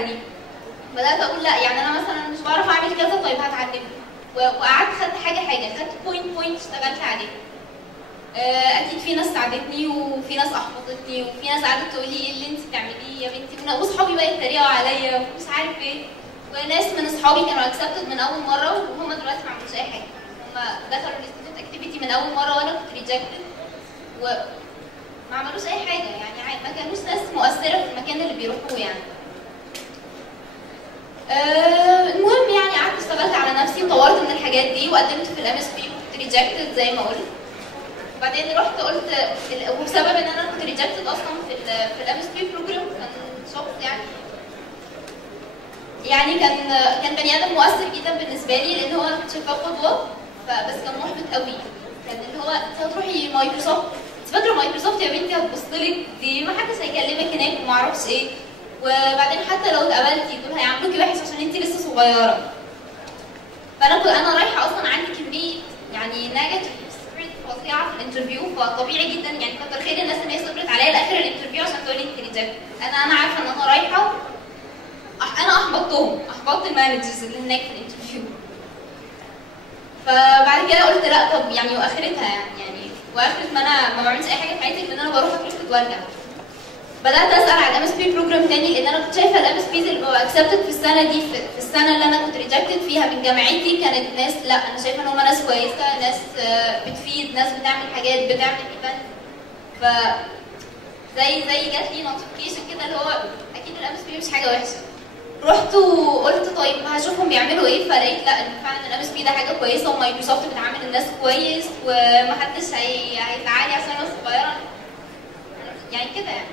دي. بدات اقول لا يعني انا مثلا مش بعرف اعمل كذا، طيب هتعلم. وقعدت خدت حاجه خدت بوينت اشتغلت عليها. اكيد في ناس ساعدتني وفي ناس احبطتني وفي ناس قعدت تقول لي ايه اللي انت بتعمليه يا بنتي، واصحابي بقى يتريقوا عليا ومش عارف ايه. وناس من اصحابي كانوا اكسبتد من اول مره وهم دلوقتي ما عملوش اي حاجه. هم دخلوا الستودنت اكتيفيتي من اول مره وانا كنت ريجكتد وما عملوش اي حاجه، يعني عادي، ما كانوش ناس مؤثره في المكان اللي بيروحوه يعني. المهم يعني قعدت اشتغلت على نفسي وطورت من الحاجات دي وقدمت في الام اس بي وكنت ريجكتد زي ما قلت. وبعدين رحت قلت وبسبب ان انا كنت ريجكتد اصلا في الام اس بي بروجرام كان شخص يعني كان بني ادم مؤثر جدا بالنسبه لي لان هو انا كنت شايفاه قدوه، بس كان محبط قوي. كان اللي هو انت هتروحي مايكروسوفت، انت فاكره مايكروسوفت يا بنتي هتبصلك دي ما حدش هيكلمك هناك وما اعرفش ايه، وبعدين حتى لو اتقبلتي دول هيعاملوكي وحش عشان انت لسه صغيره. انا رايحه اصلا عندي كميه يعني نيجاتيف فظيعه في الانترفيو، فطبيعي جدا يعني كتر خير الناس ان هي صبرت عليا لاخر الانترفيو عشان تقول لي انت ريجكت. انا عارفه ان انا رايحه، انا احبطت المانجرز اللي هناك في الانترفيو. فبعد كده قلت لا طب يعني واخرتها يعني واخرة ما انا ما بعملش اي حاجه في حياتي ان انا بروح اترفض وارجع. بدات اسال على الام اس بي بروجرام تاني لان انا كنت شايفه الام اس بيز اللي ببقى اكسبتد في السنه دي في السنه اللي انا كنت ريجكتد فيها من جامعتي كانت ناس، لا انا شايفه ان هم ناس كويسه، ناس بتفيد، ناس بتعمل حاجات، بتعمل ايفنت. ف زي جات لي نوتيفيكيشن كده اللي هو اكيد الام اس بي مش حاجه وحشه. رحت وقلت طيب هشوفهم بيعملوا ايه، فلقيت لا ان فعلا الام اس بي ده حاجه كويسه ومايكروسوفت بتعامل الناس كويس ومحدش هيزعلي عشان انا صغيره يعني كده يعني.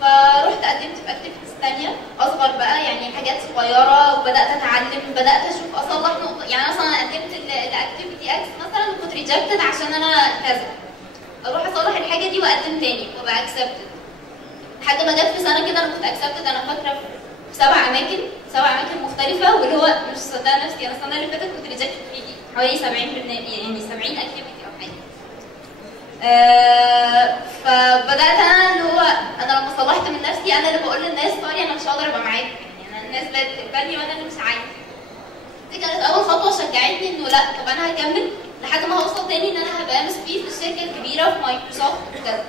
فرحت قدمت في اكتيفيتيز ثانيه اصغر بقى يعني حاجات صغيره وبدات اتعلم، بدات اشوف اصلح نقطه. يعني مثلا قدمت لاكتيفيتي اكس مثلا كنت ريجكتد عشان انا كذا، اروح اصلح الحاجه دي واقدم تاني وابقى اكسبتد. لحد ما جت في سنه كده انا كنت اكسبتد انا فاكره في 7 اماكن مختلفه، واللي هو مش مصدقه نفسي انا السنه اللي فاتت كنت ريجكتد في حوالي 70 برنامج يعني 70 اكتيفيتي او حاجه. فبدات انا اللي هو انا لما صلحت من نفسي انا اللي بقول للناس سوري انا مش هقدر ابقى معاكم، يعني انا الناس بقت تقبلني وانا اللي مش عايزه. دي كانت اول خطوه شجعتني انه لا طب انا هكمل لحد ما هوصل تاني ان انا هبقى ام اس بي في الشركه الكبيره في مايكروسوفت وكذا.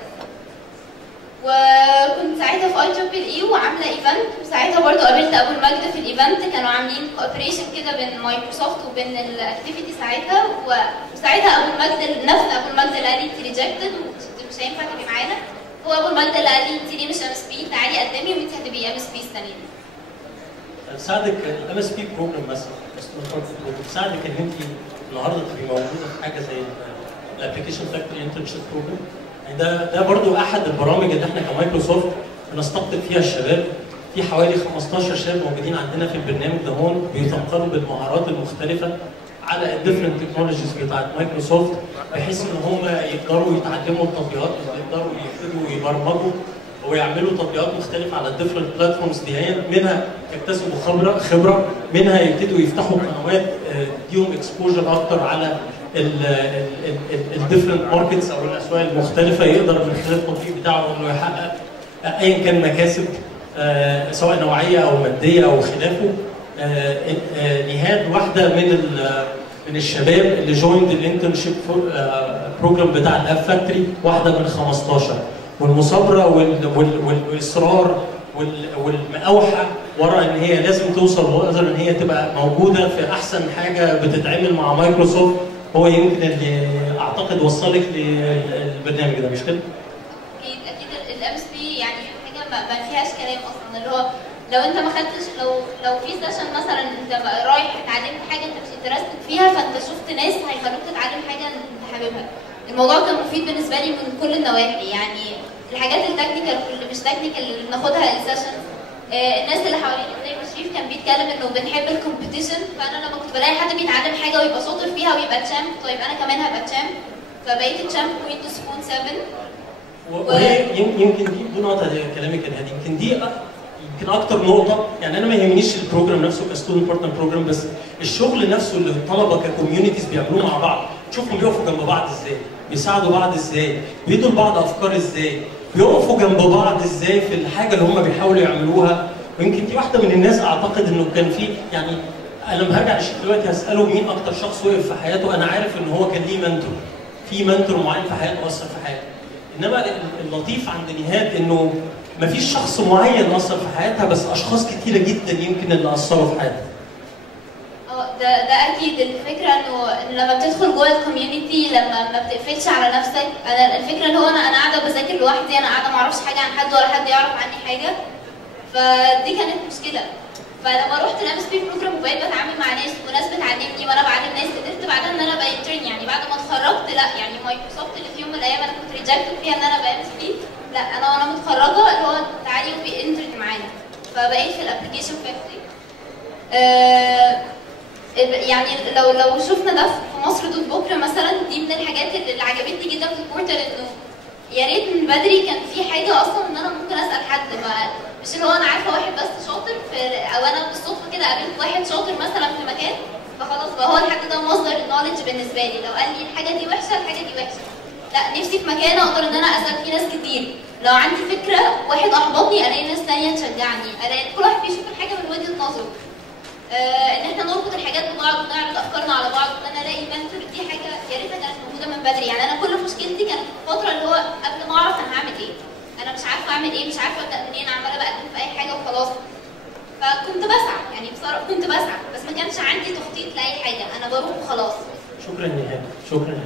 وكنت ساعتها في اي تريبل اي وعامله ايفنت، وساعتها برضو قابلت ابو المجد في الايفنت، كانوا عاملين كوبريشن كده بين مايكروسوفت وبين الاكتيفيتي ساعتها. وساعتها ابو المجد نفس ابو المجد اللي قال لي انت ريجكتد ومش هينفع تبقي معانا، هو ابو المجد اللي قال لي انت ليه مش ام اس بي، تعالي قدمي وانت هتبقي ام اس بي السنه دي. بتساعدك الام اس بي بروجرام مثلا بتساعدك ان انت النهارده تبقي موجوده في حاجه زي الابلكيشن فاكتوري انترنشيب بروجرام. يعني ده برضو احد البرامج اللي احنا كمايكروسوفت بنستقطب فيها الشباب. في حوالي 15 شاب موجودين عندنا في البرنامج ده هون بيتنقلوا بالمهارات المختلفه على الديفرنت تكنولوجيز بتاعت مايكروسوفت بحيث ان هم يقدروا يتعلموا التطبيقات، يقدروا يبتدوا يبرمجوا ويعملوا تطبيقات مختلفه على الديفرنت بلاتفورمز دي، منها يكتسبوا خبره، منها يبتدوا يفتحوا قنوات تديهم اكسبوجر اكتر على الديفرنت ماركتس او الاسواق المختلفه، يقدر من خلال التطبيق بتاعه انه يحقق ايا كان مكاسب سواء نوعيه او ماديه او خلافه. نهاد واحده من الشباب اللي جويند الانترنشيب بروجرام بتاع الاب فاكتوري، واحده من 15، والمثابره والاصرار والمقاوحه ورا ان هي لازم توصل وقدر ان هي تبقى موجوده في احسن حاجه بتتعمل مع مايكروسوفت هو يمكن اللي اعتقد وصلك للبرنامج ده، مش كده؟ اكيد الام اس بي يعني حاجه ما فيهاش كلام اصلا، اللي هو لو انت ما خدتش لو في سيشن مثلا انت رايح اتعلمت حاجه انت مش انترستد فيها فانت شفت ناس هيخلوك تتعلم حاجه انت حاببها. الموضوع كان مفيد بالنسبه لي من كل النواحي، يعني الحاجات التكنيكال واللي مش تكنيكال اللي بناخدها السيشن، الناس اللي حوالينا زي ما شريف كان بيتكلم انه بنحب الكومبيتيشن، فانا لما كنت بلاقي حد بيتعلم حاجه ويبقى شاطر فيها ويبقى تشامب، طيب انا كمان هبقى تشامب، فبقيت تشامب بوينت سبون 7. وهي يمكن دي بدون قطع كلامك الهادي، يمكن دي يمكن اكتر نقطه. يعني انا ما يهمنيش البروجرام نفسه كستودنت بارتنر بروجرام، بس الشغل نفسه اللي الطلبه ككوميونيتيز بيعملوه مع بعض، تشوفهم بيقفوا جنب بعض ازاي، بيساعدوا بعض ازاي، بيدوا لبعض افكار ازاي، بيقفوا جنب بعض ازاي في الحاجه اللي هم بيحاولوا يعملوها، ويمكن دي واحده من الناس اعتقد انه كان في يعني انا لما هرجع للشيخ دلوقتي هساله مين اكتر شخص وقف في حياته، انا عارف ان هو كان ليه منتور، في منتور معين في حياته اثر في حياته. انما اللطيف عند نهاد انه مفيش شخص معين اثر في حياتها، بس اشخاص كتيره جدا يمكن اللي اثروا في حياتها. ده اكيد. الفكره انه لما بتدخل جوه الكوميونتي، لما ما بتقفلش على نفسك، انا الفكره اللي هو انا قاعده بذاكر لوحدي، انا قاعده ما اعرفش حاجه عن حد ولا حد يعرف عني حاجه، فدي كانت مشكله. فلما رحت الام اس بي بروجرام وبقيت بتعامل مع ناس وناس بتعلمني وانا بعلم ناس، قدرت بعدها ان انا بقيت ترين. يعني بعد ما اتخرجت، لا يعني مايكروسوفت اللي في يوم من الايام انا كنت ريجكتد فيها ان انا ابقى ام اس بي، لا انا وانا متخرجه اللي هو تعالي وبي انترن معانا، فبقيت في الابلكيشن فاكتوري. يعني لو شفنا ده في مصر دوت بكره مثلا، دي من الحاجات اللي عجبتني جدا في البورتال، انه يا ريت من بدري كان في حاجه اصلا ان انا ممكن اسال حد، مش اللي هو انا عارفه واحد بس شاطر او انا بالصدفه كده قابلت واحد شاطر مثلا في مكان، فخلاص بقى هو الحد ده مصدر النولج بالنسبه لي. لو قال لي الحاجه دي وحشه الحاجه دي وحشه، لا نفسي في مكان اقدر ان انا اسال فيه ناس كتير. لو عندي فكره واحد احبطني الاقي ناس ثانيه تشجعني، الاقي كل واحد بيشوف الحاجه من وجهه نظره. ان احنا نربط الحاجات ببعض ونعرض افكارنا على بعض، وان انا الاقي منتور، دي حاجه يا ريتها كانت موجوده من بدري. يعني انا كل مشكلتي كانت في الفتره اللي هو قبل ما اعرف انا هعمل ايه، انا مش عارفه اعمل ايه، مش عارفه ابدا منين، عماله بقدم في اي حاجه وخلاص. فكنت بسعى، يعني بصراحه كنت بسعى، بس ما كانش عندي تخطيط لاي حاجه، انا بروح وخلاص. شكرا نهاد، شكرا.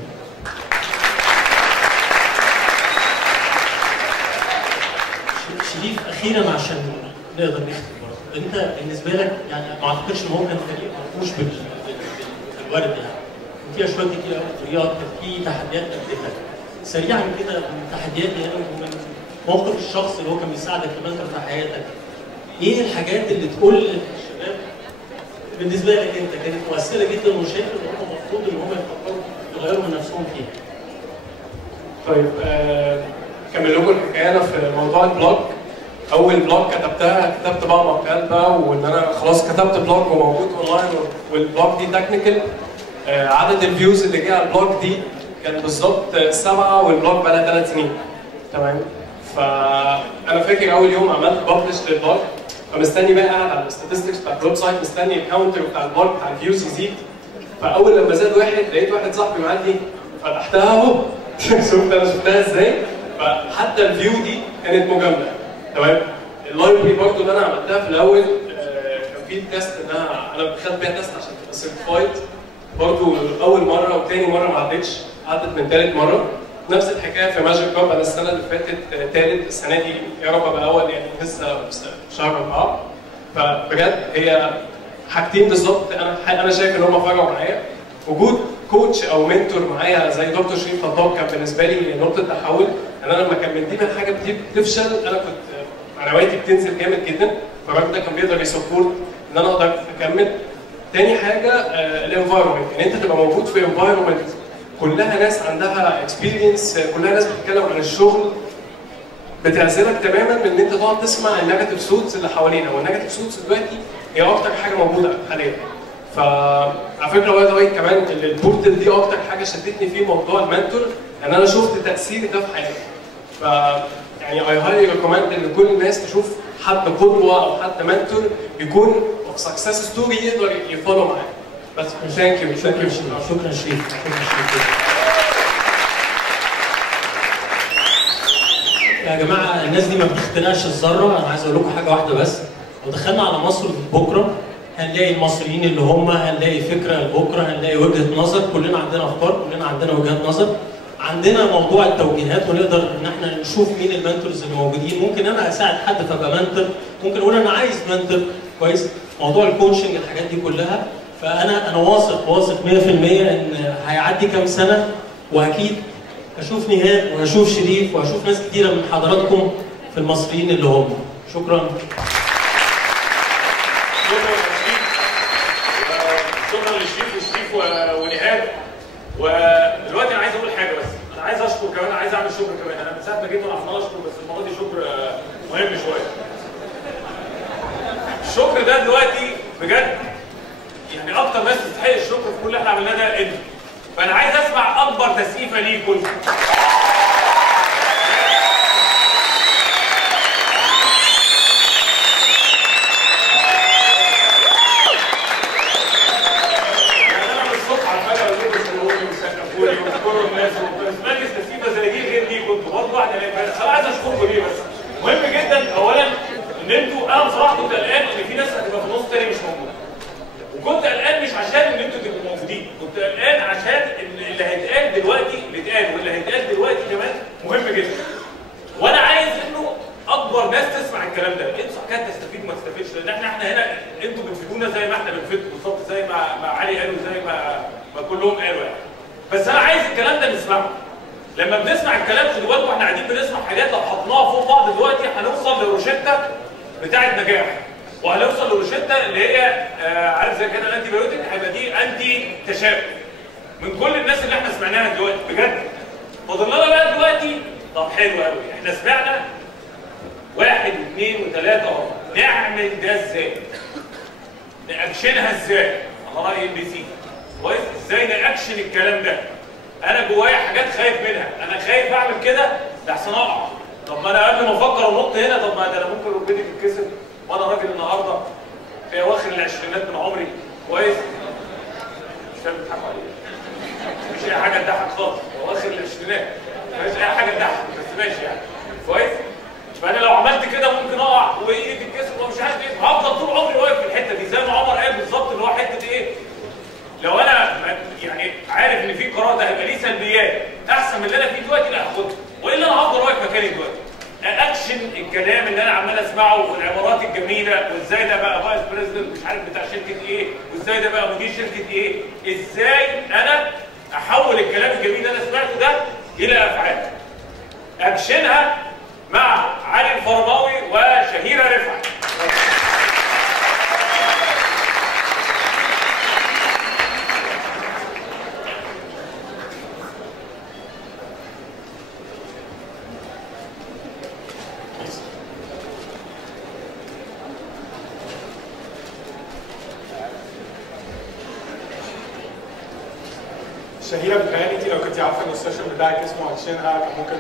شريف اخيرا عشان نقدر نختم برضه، انت بالنسبه لك يعني ما اعتقدش ان هو كان فريق مرفوش بالورد، يعني في اشواط كتير قوي طريقات، في تحديات قابلتك. سريعا كده من التحديات دي ومن موقف الشخص اللي هو كان بيساعدك كمان في حياتك، ايه الحاجات اللي تقول للشباب بالنسبه لك انت كانت مؤثره جدا وشايف ان هم المفروض ان هم يفكروا يغيروا من نفسهم فيها؟ طيب كمل لكم الحكايه. انا في موضوع البلوج، اول بلوج كتبت بقى مقال بقى، وان انا خلاص كتبت بلوج وموجود اونلاين، والبلوج دي تكنيكال. عدد الفيوز اللي جه على البلوج دي كان بالظبط 7، والبلوج بقى لها 3 سنين. تمام. فانا فاكر اول يوم عملت ببلش للبلوج، فمستني بقى قاعد على الستاتستكس بتاع الويب سايت، مستني الكاونتر بتاع البلوج بتاع الفيوز يزيد. فاول لما زاد واحد لقيت واحد صاحبي معدي، فتحتها اهو. شفت انا شفتها ازاي؟ فحتى الفيو دي كانت مجامله. تمام. اللايبرري برضه اللي انا عملتها في الاول كان في تيست انها انا خدت بيها تيست عشان تبقى سيرتيفايد، برضه اول مره وثاني مره ما عدتش، عدت من ثالث مره. نفس الحكايه في ماجيك كاب، انا السنه اللي فاتت ثالث، السنه دي يا رب ابقى اول، يعني لسه شهر 4. فبجد هي حاجتين بالظبط انا شايف ان هم فرقوا معايا. وجود كوتش او منتور معايا زي دكتور شريف طباق كان بالنسبه لي نقطه تحول. انا لما كان بنتي حاجه بتفشل انا كنت معنوياتي بتنزل جامد جدا، فالراجل ده كان بيقدر يسبورت ان انا اقدر اكمل. تاني حاجه الانفايرمنت، ان انت تبقى موجود في انفايرمنت كلها ناس عندها اكسبيرينس، كلها ناس بتتكلم عن الشغل، بتعزلك تماما من ان انت تقعد تسمع النيجاتيف سوتس اللي حوالينا. والنيجاتيف سوتس دلوقتي هي اكتر حاجه موجوده حاليا. فعلى فكره باي ذا واي كمان البورتال دي اكتر حاجه شدتني فيه موضوع المنتور، ان انا شفت تاثير ده في حياتي. ف يعني اي هايلي ريكومند ان كل الناس تشوف حد قدوه او حد منتور يكون سكسس ستوري يقدر يفولو معاه. بس ثانك يو. شكرا شريف. يا جماعه الناس دي ما بتخترعش الذره، انا عايز اقول لكم حاجه واحده بس. لو دخلنا على مصر بكره هنلاقي المصريين اللي هم، هنلاقي فكره لبكره، هنلاقي وجهه نظر، كلنا عندنا افكار، كلنا عندنا وجهات نظر، عندنا موضوع التوجيهات، ونقدر ان احنا نشوف مين المنتورز اللي موجودين. ممكن انا اساعد حد فابقى منتور، ممكن اقول انا عايز منتور كويس. موضوع الكوتشنج الحاجات دي كلها، فانا واثق 100% ان هيعدي كام سنه واكيد هشوف نهاد وهشوف شريف وهشوف ناس كتيره من حضراتكم في المصريين اللي هم. شكرا. شكرا لشريف ونهاد. ودلوقتي انا عايز اقول حاجه بس، انا عايز اشكر كمان، عايز اعمل شكر كمان. انا من ساعه ما جيت وانا عمال اشكر، بس المره دي شكر مهم شويه. الشكر ده دلوقتي بجد يعني اكتر ناس تستحق الشكر في كل اللي احنا عملناه ده انتوا. فانا عايز اسمع اكبر تسقيفه ليكم. حاجات تستفيد وما تستفيدش، لان احنا هنا انتوا بتفيدونا زي ما احنا بنفيدكم بالظبط، زي ما علي قالوا، زي ما كلهم قالوا يعني. بس انا عايز الكلام ده نسمعه. لما بنسمع الكلام خدوا بالكم احنا قاعدين بنسمع حاجات لو حطيناها فوق بعض دلوقتي هنوصل لروشته بتاعه نجاح، وهنوصل لروشته اللي هي عارف زي كده الانتي بايوتيك هيبقى دي انتي تشابه من كل الناس اللي احنا سمعناها دلوقتي بجد. فاضل لنا بقى دلوقتي طب حلو قوي، احنا سمعنا 1 و2 و3 اهو، نعمل ده ازاي؟ نأكشنها ازاي؟ على رأي NBC كويس؟ ازاي نأكشن الكلام ده؟ انا جوايا حاجات خايف منها، انا خايف اعمل كده لحسن اقع. طب ما انا قبل ما افكر انط هنا، طب ما ده انا ممكن ركبتي تتكسر وانا راجل النهارده في اواخر العشرينات من عمري كويس؟ مش فاهم بتضحكوا عليه. مش اي حاجه تضحك خالص، اواخر العشرينات مفيش اي حاجه تضحك بس ماشي يعني كويس؟ فانا لو عملت كده ممكن اقع وايدي تتكسر ومش عارف ايه، هفضل طول عمري واقف في الحته دي زي ما عمر قال بالظبط، اللي هو حته ايه؟ لو انا يعني عارف ان في قرار ده هيبقى ليه سلبيات احسن من اللي انا فيه دلوقتي، لا هاخدها، والا انا هفضل واقف مكاني دلوقتي. اكشن الكلام اللي انا عمال اسمعه والعبارات الجميله، وازاي ده بقى فايس بريزدنت مش عارف بتاع شركه ايه، وازاي ده بقى مدير شركه ايه، ازاي انا احول الكلام الجميل اللي انا سمعته ده الى افعال. اكشنها مع علي الفرماوي وشهيره رفعت. شهيرة بتهيألي انت لو كنت عارفه ان السيشن بتاعك اسمه اكشنها كان ممكن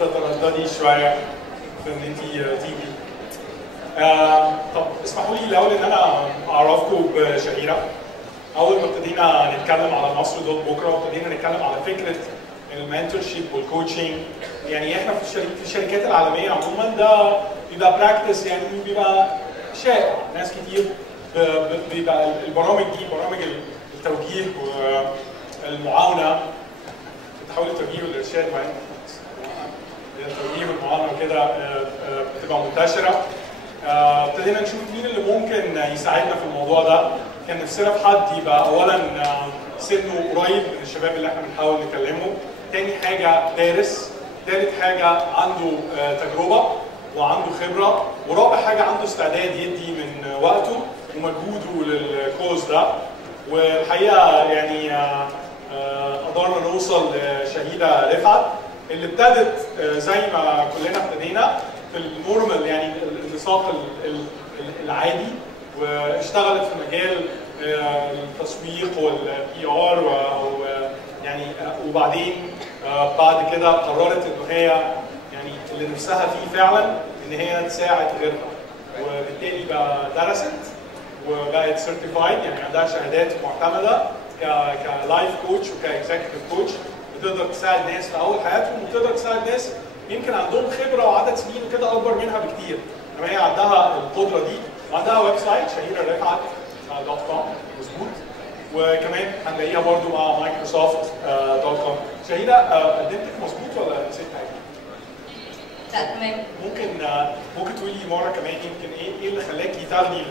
تترددي شويه في ان انت تيجي. طب اسمحوا لي الاول ان انا اعرفكم بشهيرة. اول ما ابتدينا نتكلم على مصر دوت بكره وابتدينا نتكلم على فكره المنتور شيب والكوتشنج، يعني احنا في الشركات العالميه عموما ده بيبقى براكتس، يعني بيبقى شائع، ناس كتير بيبقى البرامج دي برامج التوجيه والمعاونه، تحاول التوجيه والارشاد معايا، التوجيه والمعاونه وكده بتبقى منتشره. ابتدينا نشوف مين اللي ممكن يساعدنا في الموضوع ده. كان نفسنا في حد يبقى اولا سنه قريب من الشباب اللي احنا بنحاول نكلمه، تاني حاجه دارس، تالت حاجه عنده تجربه وعنده خبره، ورابع حاجه عنده استعداد يدي من وقته ومجهوده للكوز ده. والحقيقه يعني قدرنا نوصل لشهيده رفعت اللي ابتدت زي ما كلنا ابتدينا في النورمال، يعني النساق العادي، واشتغلت في مجال التسويق والبي ار يعني، وبعدين بعد كده قررت ان هي يعني اللي نفسها فيه فعلا ان هي تساعد غيرها، وبالتالي بقى درست وبقت سيرتيفايد، يعني عندها شهادات معتمده كلايف كوتش وكاكزيكتيف كوتش، بتقدر تساعد ناس في اول حياتهم، وتقدر تساعد ناس يمكن عندهم خبره وعدد سنين وكده اكبر منها بكتير، انما هي عندها القدره دي، وعندها ويب سايت شهيرة.com مظبوط، وكمان هنلاقيها برضو مع مايكروسوفت.com. شهيرة قدمتك مظبوط ولا نسيت حاجه؟ لا تمام. ممكن تقولي مره كمان يمكن ايه اللي خلاكي تاخدي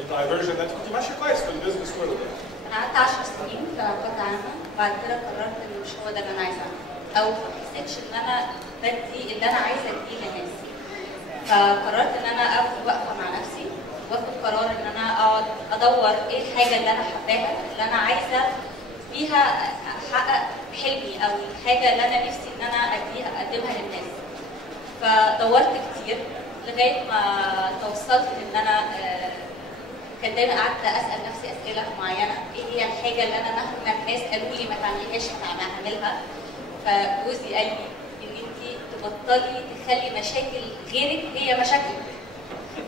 الدايفرجن ده؟ انت كنت ماشيه كويس في البيزنس وورلد. انا قعدت 10 سنين في علاقات عامه، وبعد كده قررت ان مش هو ده اللي انا عايزه اعمله، او ما حسيتش ان انا بدي اللي انا عايزه اديه للناس. فقررت ان انا اخد وقفه مع نفسي، واخد قرار ان انا اقعد ادور ايه الحاجه اللي انا حباها، اللي انا عايزه بيها احقق حلمي، او الحاجه اللي انا نفسي ان انا اقدمها للناس. فدورت كتير لغايه ما توصلت ان انا كان دايما قعدت اسال نفسي اسئله معينه، ايه هي الحاجه اللي انا مهما الناس قالوا لي ما تعمليهاش هعملها. فجوزي قال لي ان انت تبطلي تخلي مشاكل غيرك هي مشاكلك.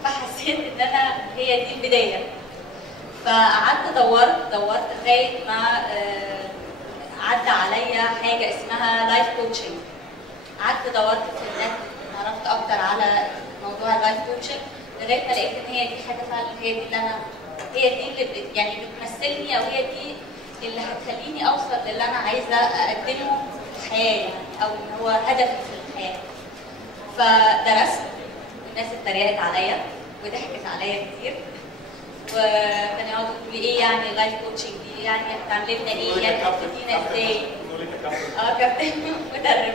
فحسيت ان انا هي دي البدايه. فقعدت دورت لغايه ما عدى عليا حاجه اسمها لايف كوتشنج. قعدت دورت في النت، عرفت اكتر على موضوع اللايف كوتشنج لغايه ما لقيت ان هي دي حاجه فعلا، هي دي اللي يعني بتمثلني، او هي دي اللي هتخليني اوصل للي انا عايزه اقدمه في الحياه، يعني او ان هو هدفي في الحياه. فدرست، الناس اتريقت عليا وضحكت عليا كتير، وكان يقعد يقول لي ايه يعني لايف كوتشنج دي، يعني هتعمل لنا ايه، يعني هتفيدينا ازاي؟ كابتن مدرب.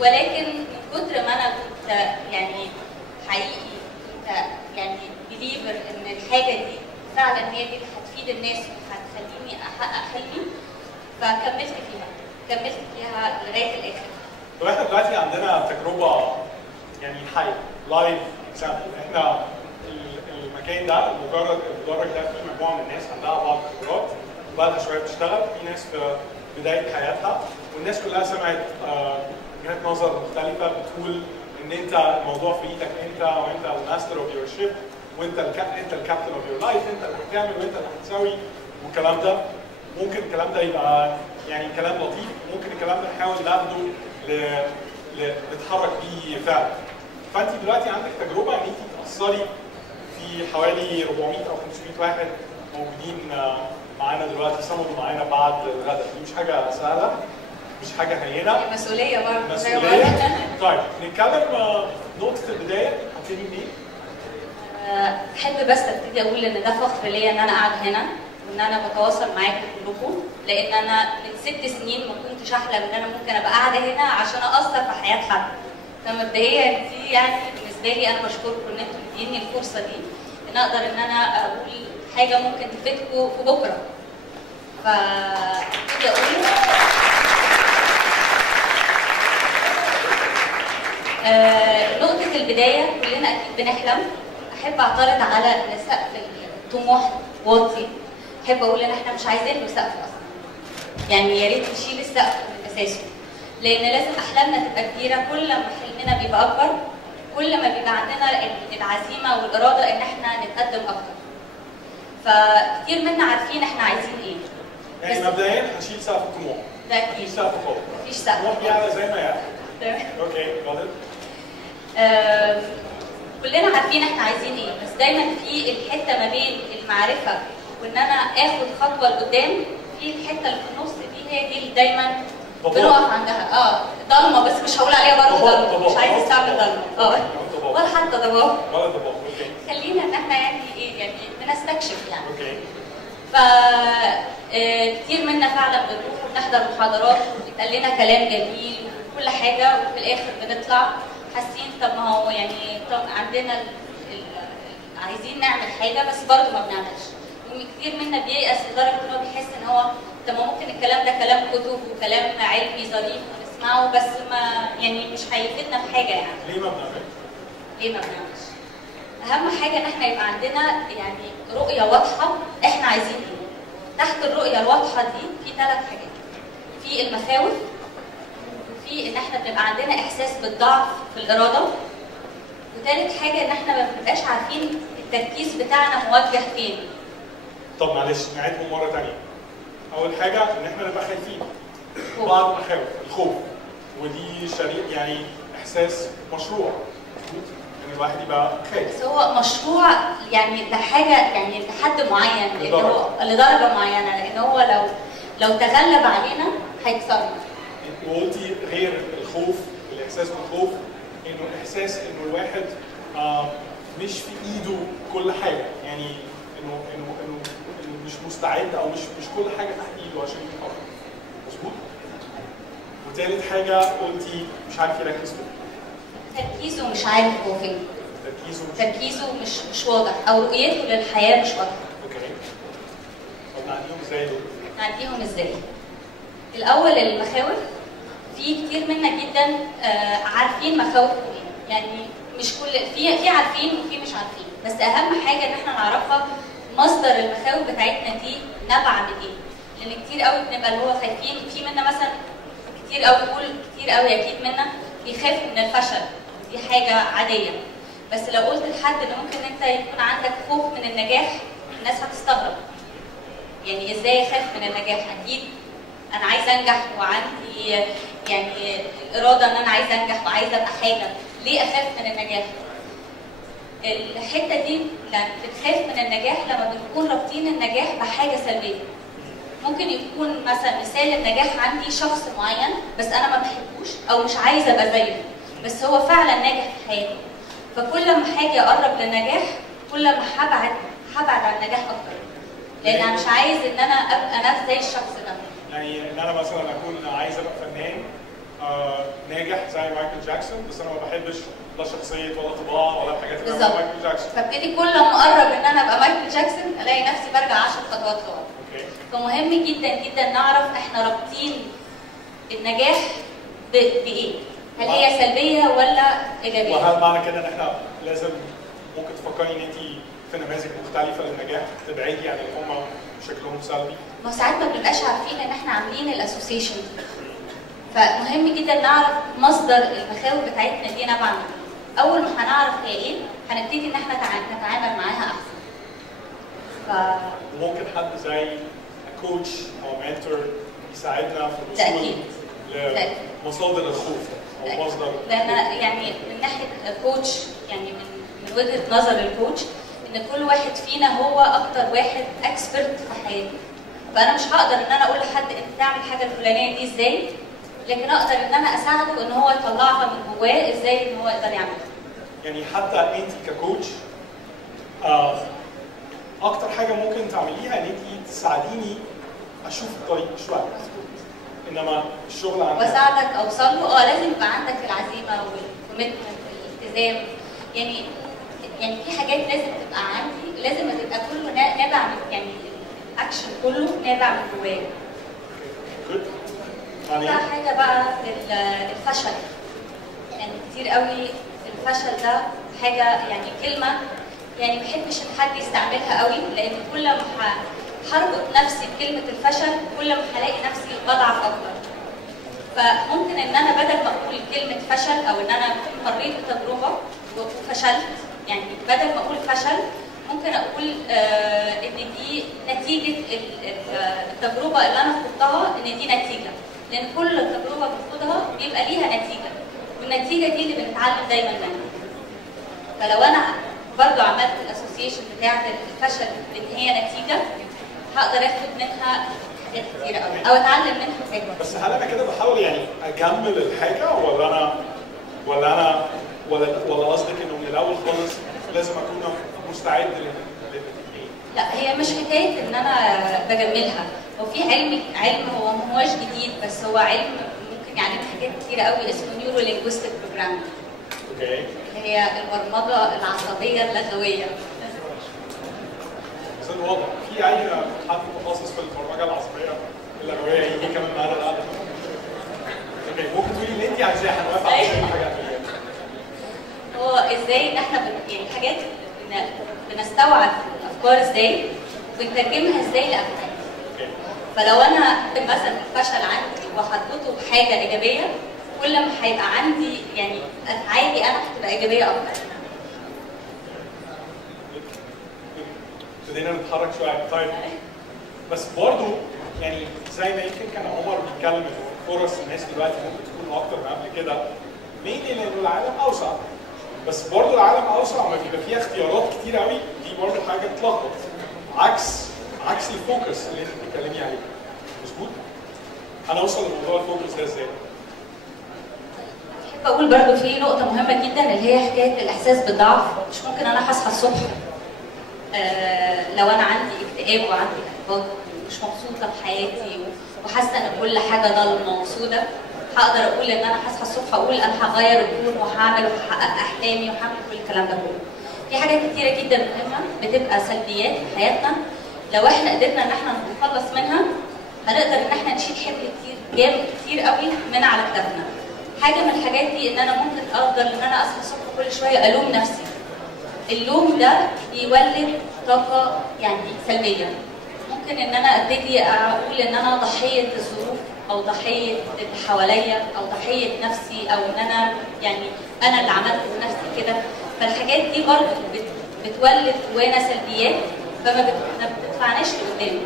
ولكن من كتر ما انا كنت يعني حقيقي كنت يعني بليفر ان الحاجه دي فعلا هي دي اللي هتفيد الناس وهتخليني احقق حلمي، فكملت فيها لغايه الاخر. طب احنا دلوقتي عندنا تجربه يعني حيه لايف اكزامبل. احنا المكان ده المدرج ده فيه مجموعه من الناس عندها بعض الخبرات وبقالها شويه بتشتغل، في ناس في بدايه حياتها، والناس كلها سمعت وجهات نظر مختلفه بتقول ان انت الموضوع في ايدك انت، وانت الماستر اوف يور شيب، وانت انت الكابتن اوف يور لايف، انت اللي هتعمل وانت اللي هتسوي والكلام ده. ممكن الكلام ده يبقى يعني كلام لطيف، ممكن الكلام ده نحاول ناخده نتحرك بيه فعلا. فانت دلوقتي عندك تجربه ان انت تاثري في حوالي 400 او 500 واحد موجودين معانا دلوقتي، صمدوا معانا بعد الغداء. دي مش حاجه سهله، مش حاجه هينه، مسؤوليه برضه. مسؤوليه. طيب نتكلم نقطه البدايه، هبتدي منين؟ احب بس ابتدي اقول ان ده فخر ليا ان انا قاعد هنا، وان انا بتواصل معاكم كلكم، لان انا من 6 سنين ما كنتش احلم ان انا ممكن ابقى قاعده هنا عشان اثر في حياه حد. فمبدئيا دي يعني بالنسبه لي انا بشكركم ان انتم مديني الفرصه دي ان اقدر ان انا اقول حاجه ممكن تفيدكم في بكره. فابتدي اقول نقطه البدايه، كلنا اكيد بنحلم. احب اعترض على ان سقف الطموح واطي. احب اقول ان احنا مش عايزين له سقف اصلا، يعني يا ريت نشيل السقف من اساسه، لان لازم احلامنا تبقى كبيره. كل ما حلمنا بيبقى اكبر كل ما بيبقى عندنا العزيمه والاراده ان احنا نتقدم اكتر. فكتير منا عارفين احنا عايزين ايه. يعني مبدئيا هنشيل سقف الطموح. ده اكيد. مفيش سقف فوق. مفيش سقف. الطموح بيعلى زي ما يعلى. تمام. اوكي اتفضل. كلنا عارفين احنا عايزين ايه، بس دايما في الحته ما بين المعرفه وان انا اخد خطوه لقدام، في الحته اللي في النص دي هي دي اللي دايما بنقف عندها. ضلمه، بس مش هقول عليها برضه ضلمه، مش عايز استعمل ضلمه. ولا حتى ضباب. ولا ضباب. اوكي. خلينا ان احنا يعني ايه، يعني بنستكشف يعني. اوكي. كتير منا فعلا بنروح وبنحضر محاضرات وبيتقال لنا كلام جميل وكل حاجه، وفي الاخر بنطلع حاسين طب ما هو يعني طب عندنا عايزين نعمل حاجه بس برضه ما بنعملش. كتير منا بييأس لدرجه ان هو بيحس ان هو طب ما ممكن الكلام ده كلام كتب وكلام علمي ظريف ونسمعه، بس ما يعني مش هيفيدنا في حاجه يعني. ليه ما بنعملش؟ ليه ما بنعملش؟ اهم حاجه ان احنا يبقى عندنا يعني رؤيه واضحه احنا عايزين ايه. تحت الرؤيه الواضحه دي في 3 حاجات. في المخاوف، وفي ان احنا بنبقى عندنا احساس بالضعف في الاراده، وثالث حاجه ان احنا ما بنبقاش عارفين التركيز بتاعنا موجه فين. طب معلش نعيدهم مره ثانيه. اول حاجه ان احنا نبقى خايفين. بعض المخاوف، الخوف، ودي يعني احساس مشروع ان الواحد يبقى خايف. بس هو مشروع يعني لحاجه يعني لحد معين، لدرجه معينه، لان هو لو تغلب علينا هيكسرنا. وقلتي غير الخوف، الاحساس بالخوف، انه احساس انه الواحد مش في ايده كل حاجه، يعني انه مش مستعد او مش كل حاجه تحت ايده عشان يتحرك. مظبوط؟ وثالث حاجه قلتي مش عارف يركز فين. تركيزه مش عارف هو فين. تركيزه مش واضح، او رؤيته للحياه مش واضحه. اوكي. طب نعديهم ازاي دول؟ نعديهم ازاي؟ الاول المخاوف. في كتير منا جدا عارفين مخاوفهم ايه، يعني مش كل في عارفين وفي مش عارفين، بس اهم حاجه ان احنا نعرفها مصدر المخاوف بتاعتنا دي نابعه من ايه. لان كتير قوي بنبقى اللي هو خايفين، في منا مثلا كتير قوي اكيد منا بيخاف من الفشل، دي حاجه عاديه. بس لو قلت لحد ان ممكن انت يكون عندك خوف من النجاح، الناس هتستغرب. يعني ازاي اخاف من النجاح؟ اكيد انا عايزه انجح وعندي يعني الاراده ان انا عايزه انجح وعايزه ابقى حاجه، ليه اخاف من النجاح؟ الحته دي لما بتخاف من النجاح لما بنكون رابطين النجاح بحاجه سلبيه. ممكن يكون مثلا مثال النجاح عندي شخص معين بس انا ما بحبوش او مش عايزه ابقى زيه، بس هو فعلا ناجح في حياته. فكل ما حاجه اقرب للنجاح كل ما هبعد عن النجاح اكتر، لان انا مش عايز ان انا ابقى نفس زي الشخص ده. يعني ان انا مثلا اكون عايز ابقى فنان ناجح زي مايكل جاكسون، بس انا ما بحبش لا شخصيه ولا طباع ولا الحاجات اللي بالظبط. مايكل جاكسون. فابتدي كل ما اقرب ان انا ابقى مايكل جاكسون الاقي نفسي برجع 10 خطوات لورا. فمهم جدا جدا نعرف احنا رابطين النجاح بايه؟ هل هي سلبيه ولا ايجابيه؟ وهل معنى كده ان احنا لازم ممكن تفكري ان انت في نماذج مختلفه للنجاح تبعدي عن اللي هم شكلهم سلبي؟ ما ساعات ما بنبقاش عارفين ان احنا عاملين الاسوسيشن، فمهم جدا نعرف مصدر المخاوف بتاعتنا دي نابعه من ايه. اول ما هنعرف هي ايه هنبتدي ان احنا نتعامل معاها احسن. ممكن حد زي كوتش او منتور يساعدنا في الوصول لمصادر الخوف او مصدر. لان يعني من ناحيه الكوتش، يعني من وجهه نظر الكوتش ان كل واحد فينا هو اكتر واحد اكسبرت في حياته، فانا مش هقدر ان انا اقول لحد انت تعمل الحاجه الفلانيه دي ازاي، لكن اقدر ان انا اساعده ان هو يطلعها من جواه ازاي ان هو يقدر يعملها. يعني حتى انت ككوتش اكتر حاجه ممكن تعمليها ان انت تساعديني اشوف الطريق شويه، انما الشغل عندك واساعدك اوصل له. لازم يبقى عندك العزيمه والكوميتمنت والالتزام، يعني في حاجات لازم تبقى عندي، لازم تبقى كله نابع من، يعني الاكشن كله نابع من جوايا. حاجه بقى الفشل، يعني كتير قوي الفشل ده حاجه، يعني كلمه يعني ما بحبش ان حد يستعملها قوي، لان كل ما هربط نفسي بكلمه الفشل كل ما هلاقي نفسي بضعف اكتر. فممكن ان انا بدل ما اقول كلمه فشل او ان انا مريت بتجربه وفشلت، يعني بدل ما اقول فشل ممكن اقول ان دي نتيجه التجربه اللي انا خضتها، ان دي نتيجه، لان كل تجربه بنخوضها بيبقى ليها نتيجه، والنتيجه دي اللي بنتعلم دايما منها. فلو انا برضو عملت الاسوسيشن بتاعت الفشل ان هي نتيجه، هقدر اخد منها حاجات كتيره قوي او اتعلم منها حاجات. بس هل انا كده بحاول يعني اجمل الحاجه ولا قصدك انه من الاول خالص لازم اكون مستعد للاثنين؟ لا، هي مش حكايه ان انا بجملها، هو في علم هو ما هوش جديد، بس هو علم ممكن يعلمنا حاجات كتيره قوي اسمه نيورو لينجويستيك بروجرامينج. اوكي. هي البرمجه العصبيه اللغويه. بس واضح في اي حد متخصص في البرمجه العصبيه اللغويه يجي كمان معانا القعده. اوكي، ممكن تقولي اللي انت عايزاه، هنوافق على حاجات هو ازاي ان احنا يعني حاجات بنستوعب الافكار ازاي وبنترجمها ازاي لافعال. فلو انا مثلا الفشل عندي وهربطه بحاجه ايجابيه، كل ما هيبقى عندي يعني افعالي انا هتبقى ايجابيه اكتر. ابتدينا نتحرك شويه. طيب بس برضه يعني زي ما يمكن كان عمر بيتكلم انه فرص الناس دلوقتي ممكن تكون اكتر من قبل كده، مينلي لانه العالم اوسع، بس برضه العالم اوسع وما بيبقى فيه اختيارات كتير قوي، دي برضه حاجه تلخبط، عكس الفوكس اللي انت بتتكلمي عليه. مظبوط؟ هنوصل لموضوع الفوكس ده ازاي؟ احب اقول برضه في نقطه مهمه جدا اللي هي حكايه الاحساس بالضعف. مش ممكن انا هصحى الصبح لو انا عندي اكتئاب وعندي احباط ومش مبسوطه بحياتي وحاسه ان كل حاجه ضلمه وسودة، هقدر اقول ان انا هصحى الصبح اقول انا هغير الكون وهعمل وهحقق احلامي وهعمل كل الكلام ده كله. في حاجات كتيره جدا مهمه بتبقى سلبيات في حياتنا، لو احنا قدرنا ان احنا نتخلص منها هنقدر ان احنا نشيل حمل جامد كتير قوي من على كتافنا. حاجه من الحاجات دي ان انا ممكن افضل ان انا اصحى الصبح كل شويه الوم نفسي. اللوم ده بيولد طاقه يعني سلبيه. ممكن ان انا ابتدي اقول ان انا ضحيه الظروف او ضحيه اللي حواليا او ضحيه نفسي، او ان انا يعني انا اللي عملت في نفسي كده. فالحاجات دي برضه بتولد جوانا سلبيات، فما بتدفعناش لقدام.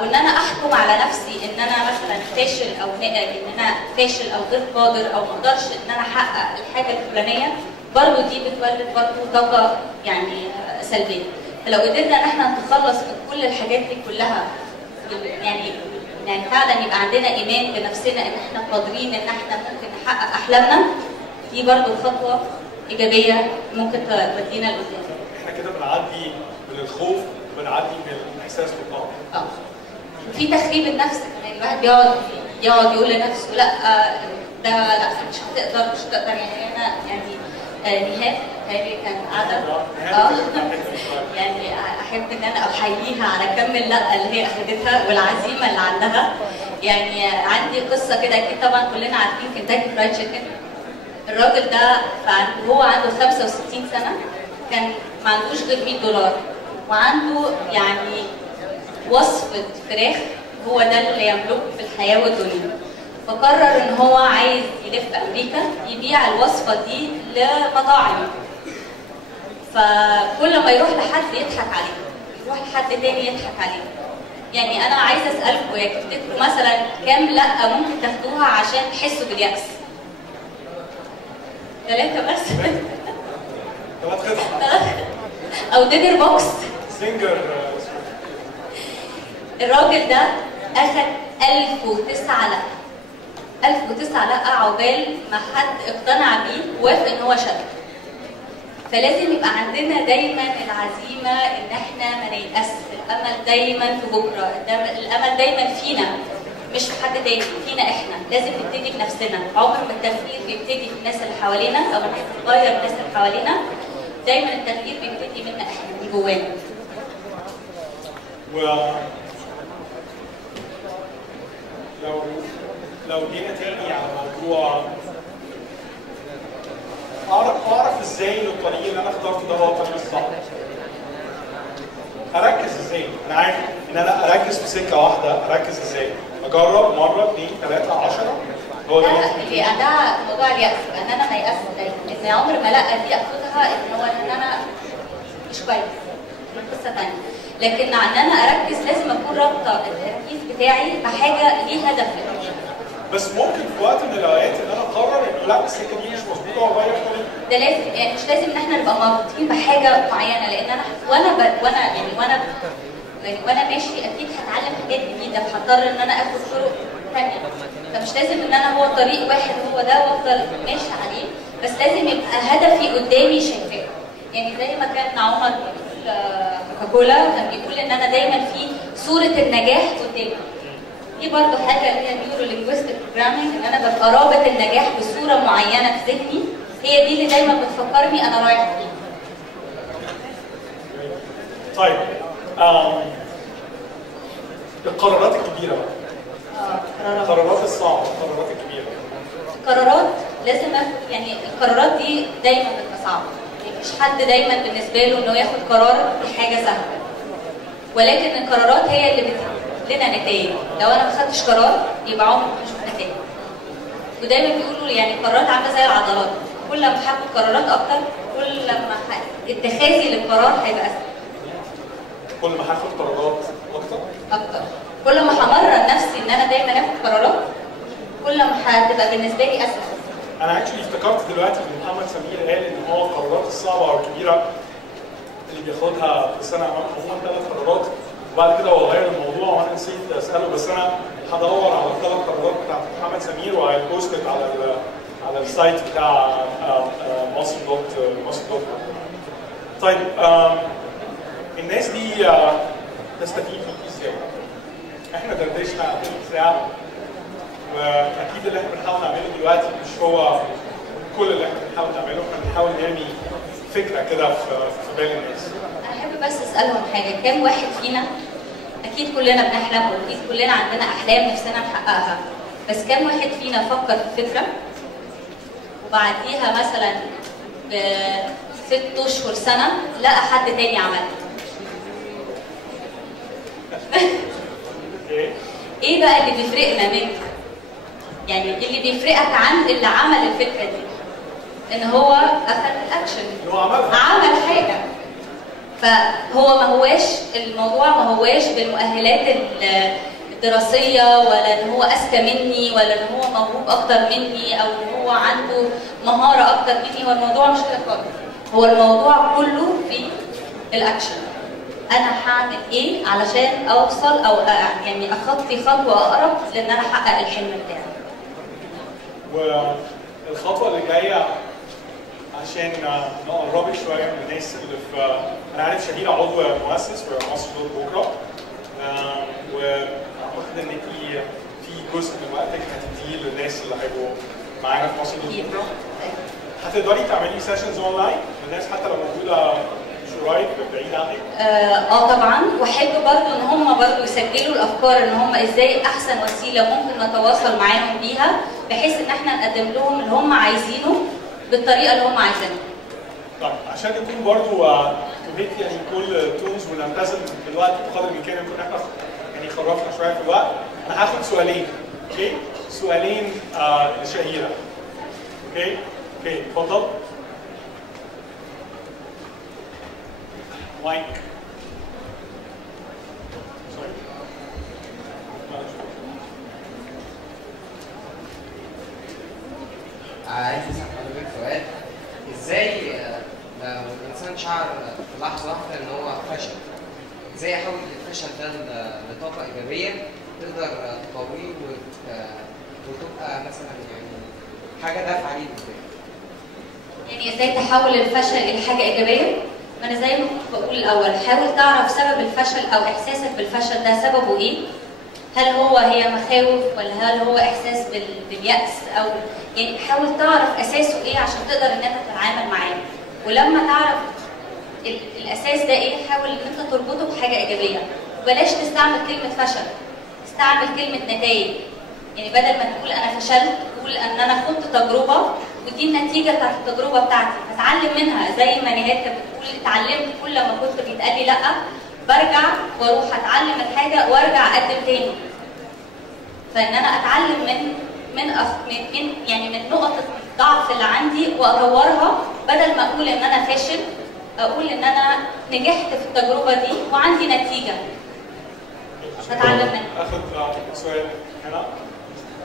وان انا احكم على نفسي ان انا مثلا فاشل او ان انا فاشل او غير قادر او ما اقدرش ان انا احقق الحاجه الفلانيه، برضه دي بتولد برضه طاقه يعني سلبيه. فلو قدرنا ان احنا نتخلص من كل الحاجات دي كلها، يعني فعلا يبقى عندنا ايمان بنفسنا ان احنا قادرين ان احنا ممكن نحقق احلامنا، دي برضه خطوه ايجابيه ممكن تودينا لقدام. احنا كده بنعدي من الخوف وبنعدي من الاحساس بالضعف. في تخريب النفس كمان، الواحد يقعد يقول لنفسه لا ده لا مش هتقدر مش هتقدر. يعني انا يعني نهاد هي كان قاعده يعني احب ان انا احييها على كم اللقه اللي هي اخذتها والعزيمه اللي عندها. يعني عندي قصه كده، اكيد طبعا كلنا عارفين كنتاكي فرايد تشيكن. الراجل ده هو عنده 65 سنه، كان ما عندوش غير $100 وعنده يعني وصفه فراخ هو ده اللي يملكه في الحياه والدنيا. فقرر ان هو عايز يلف امريكا يبيع الوصفه دي لمطاعم. فكل ما يروح لحد يضحك عليه، يروح لحد تاني يضحك عليه. يعني انا عايزه اسالكم يا تفتكروا مثلا كام لقه ممكن تاخدوها عشان تحسوا باليأس؟ 3 بس. 3 او دينر بوكس. سينجر. الراجل ده اخد 1009 لقه. 1009 لقه عقبال ما حد اقتنع بيه ووافق ان هو شغال. فلازم يبقى عندنا دايما العزيمه ان احنا ما نيأس، الامل دايما في بكره، الامل دايما فينا مش في حد تاني، فينا احنا. لازم نبتدي بنفسنا، عمر ما التغيير بيبتدي في الناس اللي حوالينا او ان احنا نغير الناس اللي حوالينا. دايما التغيير بيبتدي منا احنا من جوانا. لو جينا تاني على موضوع اعرف ازاي ان الطريق اللي انا اخترته ده هو الطريق الصح. اركز ازاي؟ انا عارف ان انا اركز في سكه واحده، اركز ازاي؟ اجرب مره 2 3 10 هو ده اللي ده موضوع اليأس، ان انا ما يأس دايما، ان عمر ما لقى دي اخدها ان هو ان انا مش كويس، قصه ثانيه. لكن ان انا اركز لازم اكون رابطه التركيز بتاعي بحاجه ليه هدف للتغيير. بس ممكن في وقت من الاوقات ان انا اقرر انه لا السكه دي مش مظبوطه واغير طريقي. ده لازم، يعني مش لازم ان احنا نبقى مربوطين بحاجه معينه، لان انا وانا ماشي اكيد هتعلم حاجات جديده، فهضطر ان انا اخد طرق ثانيه. فمش لازم ان انا هو طريق واحد هو ده وافضل ماشي عليه، بس لازم يبقى هدفي قدامي شايفاه. يعني زي ما كان عمر بيقول كوكاكولا كان بيقول ان انا دايما في صوره النجاح قدامي. دي برضه حاجه اللي هي نيورو لينجويستيك بروجرامينج، ان انا ببقى رابط النجاح بصوره معينه في ذهني، هي دي اللي دايما بتفكرني انا رايح فين. طيب القرارات الكبيره بقى. القرارات الصعبه، القرارات الكبيره. القرارات لازم يعني القرارات دي دايما بتبقى صعبه، مفيش حد دايما بالنسبه له انه ياخد قرار في حاجه سهله. ولكن القرارات هي اللي بتجيب لنا نتائج. لو انا ما خدتش قرار يبقى عمري ما هشوف نتائج. ودايما بيقولوا يعني القرارات عامله زي العضلات، كل ما هاخد قرارات اكتر كل ما اتخاذي للقرار هيبقى اسهل. كل ما هاخد قرارات اكتر كل ما همرن نفسي ان انا دايما اخد قرارات كل ما هتبقى بالنسبه لي اسهل. انا اكشلي افتكرت دلوقتي ان محمد سمير قال ان هو القرارات الصعبه او الكبيره اللي بياخدها في السنه عموما 3 قرارات، وبعد كده هو غير الموضوع وانا نسيت اساله. بس انا هدور على ال3 قرارات بتاعت محمد سمير وهيبوستت على السايت بتاع مصر دوت. طيب الناس دي تستفيد فيه ازاي؟ احنا دردشنا قبل ساعه، واكيد اللي احنا بنحاول نعمله دلوقتي مش هو كل اللي احنا بنحاول نعمله، احنا بنحاول نرمي فكره كده في بال الناس. انا احب بس اسالهم حاجه، كام واحد فينا اكيد كلنا بنحلم واكيد كلنا عندنا احلام نفسنا نحققها، بس كام واحد فينا فكر في فكره وبعديها مثلا ب6 اشهر سنه لقى حد تاني عملها؟ ايه بقى اللي بيفرقنا منك؟ يعني اللي بيفرقك عن اللي عمل الفكره دي ان هو اخذ الاكشن، هو عمل حاجه. فهو ما هواش الموضوع، ما هواش بالمؤهلات الدراسيه ولا ان هو اذكى مني ولا ان هو موهوب اكتر مني او ان هو عنده مهاره اكتر مني. هو الموضوع مش كده خالص، هو الموضوع كله في الاكشن. انا هعمل ايه علشان اوصل او يعني اخطي خطوه اقرب لان انا احقق الحلم بتاعي. والخطوه اللي جايه عشان نقربك شويه من الناس اللي في انا عارف شهيره عضو مؤسس في مصر دول بكره واعتقد ان انت في جزء من وقتك هتديه للناس اللي هيبقوا معانا في مصر دول بكره. هتقدري تعملي سيشنز اونلاين للناس حتى لو موجوده مش قريب بعيد عنك؟ طبعا، واحب برضو ان هم برضو يسجلوا الافكار ان هم ازاي احسن وسيله ممكن نتواصل معاهم بيها بحيث ان احنا نقدم لهم اللي هم عايزينه بالطريقه اللي هم عايزينها. طيب عشان نكون برضو تميت يعني كل تونز ونلتزم بالوقت بقدر الامكان نكون احنا يعني خرفنا شويه في الوقت. انا هاخد سؤالين اوكي؟ سؤالين لشهيره. اوكي؟ اوكي اتفضل. مايك. عايز اسال حضرتك سؤال، ازاي لو الانسان شعر في لحظه واحده ان هو فشل، ازاي يحول الفشل ده لطاقه ايجابيه تقدر تقويه وتبقى مثلا يعني حاجه دافعه ليه قدام؟ يعني ازاي تحول الفشل الى حاجه ايجابيه؟ ما انا زي ما كنت بقول الاول، حاول تعرف سبب الفشل او احساسك بالفشل ده سببه ايه؟ هل هي مخاوف ولا هل هو احساس باليأس او يعني حاول تعرف اساسه ايه عشان تقدر ان انت تتعامل معاه. ولما تعرف الاساس ده ايه حاول ان انت تربطه بحاجه ايجابيه. بلاش تستعمل كلمه فشل، استعمل كلمه نتائج. يعني بدل ما تقول انا فشلت قول ان انا خدت تجربه ودي النتيجه بتاعت التجربه بتاعتي، اتعلم منها. زي ما نهاد كانت بتقول اتعلمت كل ما كنت بيتقال لي لا برجع واروح اتعلم الحاجه وارجع اقدم تاني. فان انا اتعلم من نقط الضعف اللي عندي واطورها بدل ما اقول ان انا فاشل، اقول ان انا نجحت في التجربه دي وعندي نتيجه. اتعلم منها. اخد سؤال هنا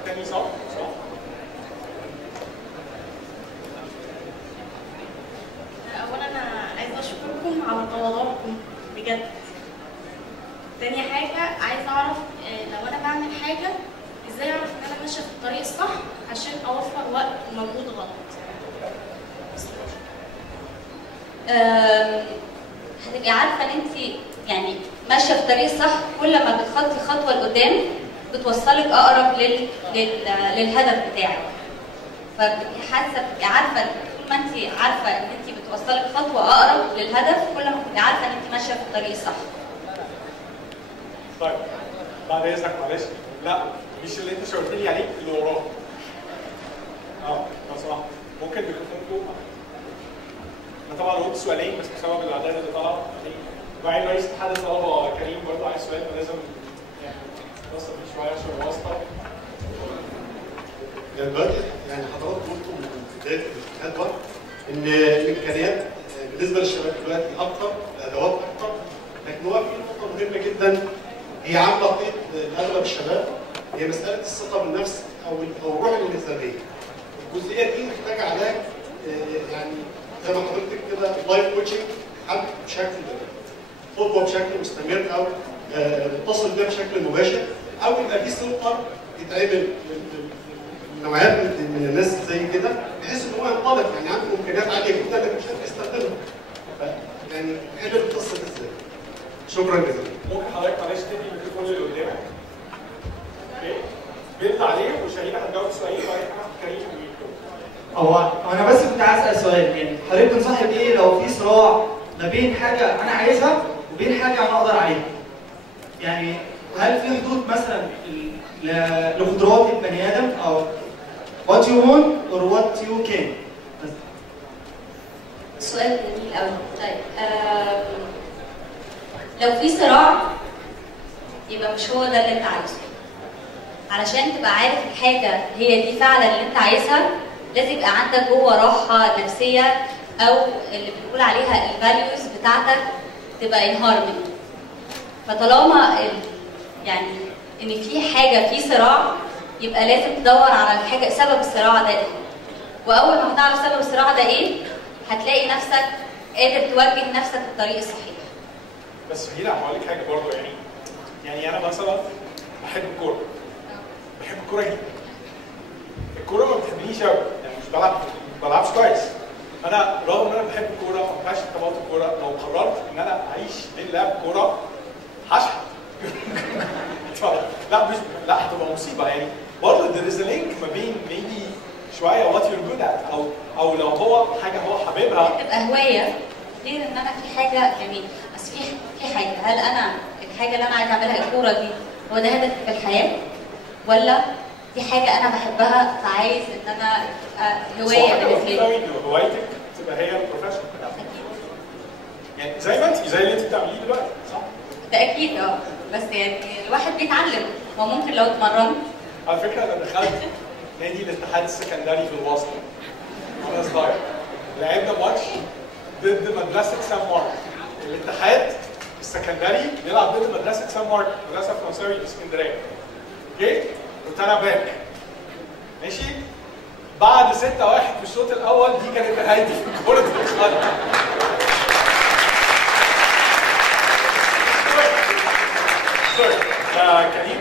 تاني صح؟ اولا انا عايزه اشكركم على تواضعكم بجد. تاني حاجه عايزه اعرف لو انا بعمل حاجه ازاي اعرف ان انا ماشيه في الطريق الصح عشان اوفر وقت ومجهود غلط. هتبقي عارفه ان انت يعني ماشيه في الطريق الصح كل ما بتخطي خطوه لقدام بتوصلك اقرب للهدف بتاعك. فبتبقي حاسه بتبقي عارفه طول ما انت عارفه ان انت بتوصلك خطوه اقرب للهدف كل ما بتبقي عارفه ان انت ماشيه في الطريق الصح. طيب بعد اذنك معلش لا مش اللي انت شاورت لي عليه اللي وراه. لو سمحت ممكن ميكروفونكم. انا طبعا قلت سؤالين بس بسبب الاعداد اللي طالعه. وبعدين رئيس اتحاد الطلبه كريم برضه عايز سؤال فلازم يعني نوصل فيه شويه عشان واسطه. دلوقتي يعني حضرتك قلتوا من بدايه الاتحاد ده ان الامكانيات بالنسبه للشباب دلوقتي اكتر، الادوات اكتر، لكن هو في نقطه مهمه جدا هي عامله قيد لاغلب الشباب هي مساله الثقه بالنفس او الروح الانسانيه. الجزئيه دي محتاجه علاج يعني زي ما حضرتك كده لايف كوتشنج حد بشكل خطوه بشكل مستمر او متصل بيها بشكل مباشر او يبقى في سنتر يتعمل نوعيات من الناس زي كده بحيث ان هو ينطلق يعني عنده امكانيات عاليه جدا لكن مش قادر يستخدمها. يعني حل القصه دي ازاي؟ شكرا جزيلا. ممكن حضرتك معلش تدي الميكروفون اللي قدامك. اوكي؟ بيطلع عليه وشهيره هتجاوب سؤالين وبعدين كريم هو انا بس كنت عايز اسال سؤال، يعني حضرتك تنصحي بايه لو في صراع ما بين حاجه انا عايزها وبين حاجه انا اقدر عليها؟ يعني هل في حدود مثلا لقدرات البني ادم او what you want or what you can؟ سؤال جميل قوي. طيب لو في صراع يبقى مش هو ده اللي انت عايزه. علشان تبقى عارف الحاجه هي دي فعلا اللي انت عايزها لازم يبقى عندك جوه راحه نفسيه او اللي بنقول عليها الفاليوز بتاعتك تبقى ان هارموني. فطالما يعني ان في حاجه في صراع يبقى لازم تدور على الحاجه سبب الصراع ده ايه. واول ما هتعرف سبب الصراع ده ايه هتلاقي نفسك قادر توجه نفسك في الطريق الصحيح. بس هنا هقول لك حاجه برضه يعني انا مثلا بحب الكوره. بحب الكوره جدا. الكوره ما بتحبنيش قوي يعني مش بلعبش كويس. انا رغم ان انا بحب الكوره وباشن about الكوره، لو قررت ان انا اعيش بين لعب كوره هشحت. لا هتبقى مصيبه يعني. برضه there is a link ما بين maybe شويه what you're good at او لو هو حاجه هو حاببها تبقى هوايه غير ان انا في حاجه يعني. بس في حاجه، هل انا الحاجه اللي انا عايزه اعملها الكوره دي هو ده هدفي في الحياه، ولا دي حاجه انا بحبها فعايز ان انا تبقى هوايه بالنسبه لي؟ هوايتك تبقى هي البروفيشن يعني زي ما انت زي اللي انت بتعمليه دلوقتي، صح؟ ده اكيد بس يعني الواحد بيتعلم، هو ممكن لو اتمرن. على فكره انا دخلت نادي الاتحاد السكندري في الوسط وانا صغير، لعبنا ماتش ضد مدرسه سان مارك. الاتحاد السكندري بيلعب ضد مدرسه سان مارك، مدرسه فرنساوي في اسكندريه. اوكي؟ كنت انا باك. ماشي؟ بعد 6-1 في الشوط الاول دي كانت نهايتي في كره القدم. سوري كريم.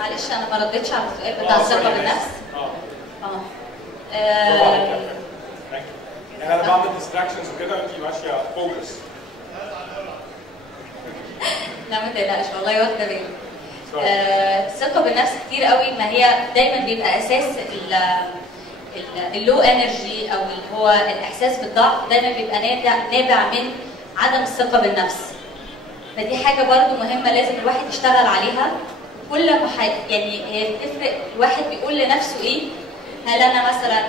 معلش انا ما ردتش على السؤال بتاع الثقه بالنفس. يعني انا بعمل ديستراكشنز وكده وانت ماشيه فوكس. لا ما تقلقش والله واخده بالي. الثقه بالنفس كتير قوي ما هي دايما بيبقى اساس اللو انرجي او اللي هو الاحساس بالضعف، دايما بيبقى نابع من عدم الثقه بالنفس. فدي حاجه برضو مهمه لازم الواحد يشتغل عليها. كل ما يعني هي بتفرق، الواحد بيقول لنفسه ايه؟ هل انا مثلا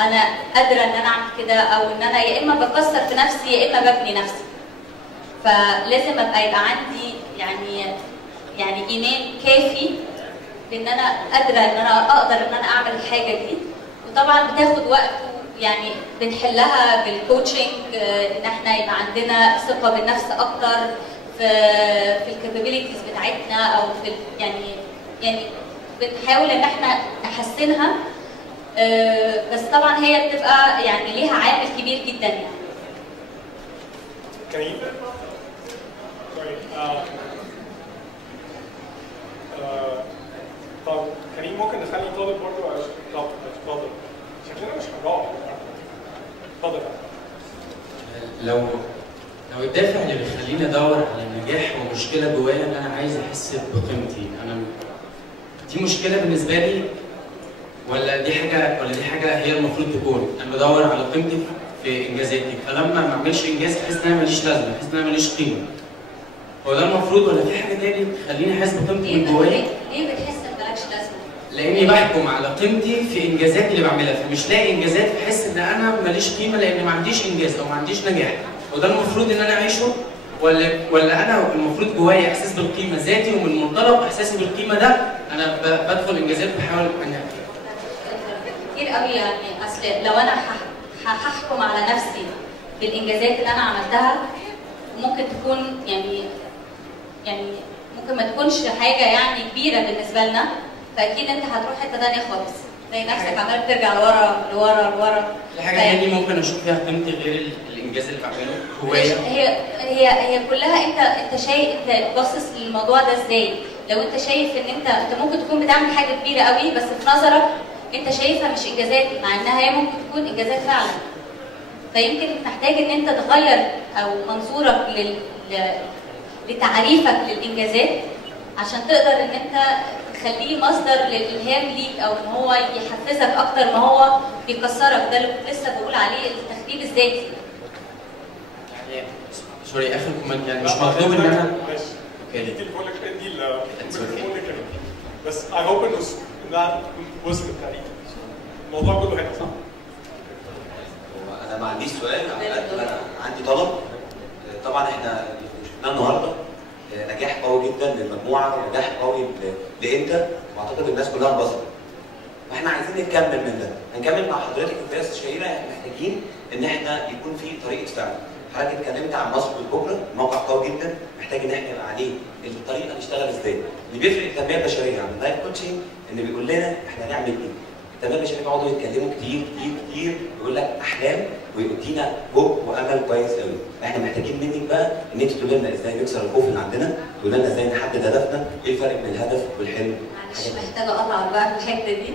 انا قادره ان انا اعمل كده، او ان انا يا اما بكسر في نفسي يا اما ببني نفسي. فلازم يبقى عندي يعني ايمان كافي بان انا قادره ان انا اقدر ان انا اعمل الحاجه دي. وطبعا بتاخد وقت، يعني بنحلها بالكوتشنج، ان احنا يبقى عندنا ثقه بالنفس اكتر في الكابابيلتيز بتاعتنا، او في يعني بنحاول ان احنا نحسنها. بس طبعا هي بتبقى يعني ليها عامل كبير جدا يعني. كريم؟ طب كريم ممكن نخلي طالب برضه؟ اتفضل. شكلنا مش هنروح. اتفضل. لو الدافع اللي بيخليني ادور على النجاح هو مشكله جوايا ان انا عايز احس بقيمتي، دي مشكله بالنسبه لي، ولا دي حاجه هي المفروض تكون انا بدور على قيمتي في انجازاتي، فلما ما اعملش انجاز احس ان انا ماليش لازمه، احس ان انا ماليش قيمه. هو ده المفروض، ولا في حاجه تاني تخليني احس بقيمتي من جوايا؟ ليه بتحس ان مالكش لازمه؟ لاني بحكم على قيمتي في انجازاتي اللي بعملها، فمش لاقي انجازات بحس ان انا ماليش قيمه لان ما عنديش انجاز او ما عنديش نجاح. وده المفروض ان انا اعيشه، ولا انا المفروض جوايا احساس بالقيمه ذاتي، ومن منطلق احساسي بالقيمه ده انا بدخل انجازات بحاول انجح. كتير قوي يعني. اصل لو انا هحكم على نفسي بالانجازات اللي انا عملتها، ممكن تكون يعني ممكن ما تكونش حاجه يعني كبيره بالنسبه لنا، فاكيد انت هتروح حته ثانيه خالص، تلاقي نفسك عمال ترجع لورا لورا لورا. الحاجه تاني ممكن اشوف فيها قيمتي غير الانجاز اللي بعمله هوايه. هي كلها انت شايف، انت باصص للموضوع ده ازاي؟ لو انت شايف ان انت ممكن تكون بتعمل حاجه كبيره قوي، بس في نظرك انت شايفها مش انجازات، مع انها هي ممكن تكون انجازات فعلا. فيمكن محتاج ان انت تغير او منظورك لتعريفك للانجازات، عشان تقدر ان انت تخليه مصدر للالهام ليك، او ان هو يحفزك اكتر ما هو بيكسرك. ده اللي كنت لسه بقول عليه، التخريب الذاتي. يعني سوري اخر كومنت، يعني مش مطلوب ان انا دي التليفون لك بس I hope انها وصلت تقريبا. الموضوع كله هنا صح؟ انا ما عنديش سؤال، على قد ما انا عندي طلب. طبعا احنا شفناه النهارده نجاح قوي جدا للمجموعه، ونجاح قوي لانت، واعتقد الناس كلها انبسطت. فاحنا عايزين نكمل من ده، هنكمل مع حضرتك في القياس الشهيره. احنا محتاجين ان احنا يكون في طريقه فعل. حضرتك اتكلمت عن مصر بكره، موقع قوي جدا، محتاج ان احنا يبقى عليه الطريقه نشتغل ازاي. اللي بيفرق التنميه البشريه عن اللايف كوتشنج ان بيقول لنا احنا هنعمل ايه. التنميه البشريه بيقعدوا يتكلموا كتير كتير كتير، يقول لك احلام ويدينا هوب وامل كويس قوي. احنا محتاجين منك بقى ان انت تقول لنا ازاي نكسر الخوف اللي عندنا، تقول لنا ازاي نحدد هدفنا، ايه الفرق بين الهدف والحلم. معلش محتاجه اقطع بقى في الحته دي،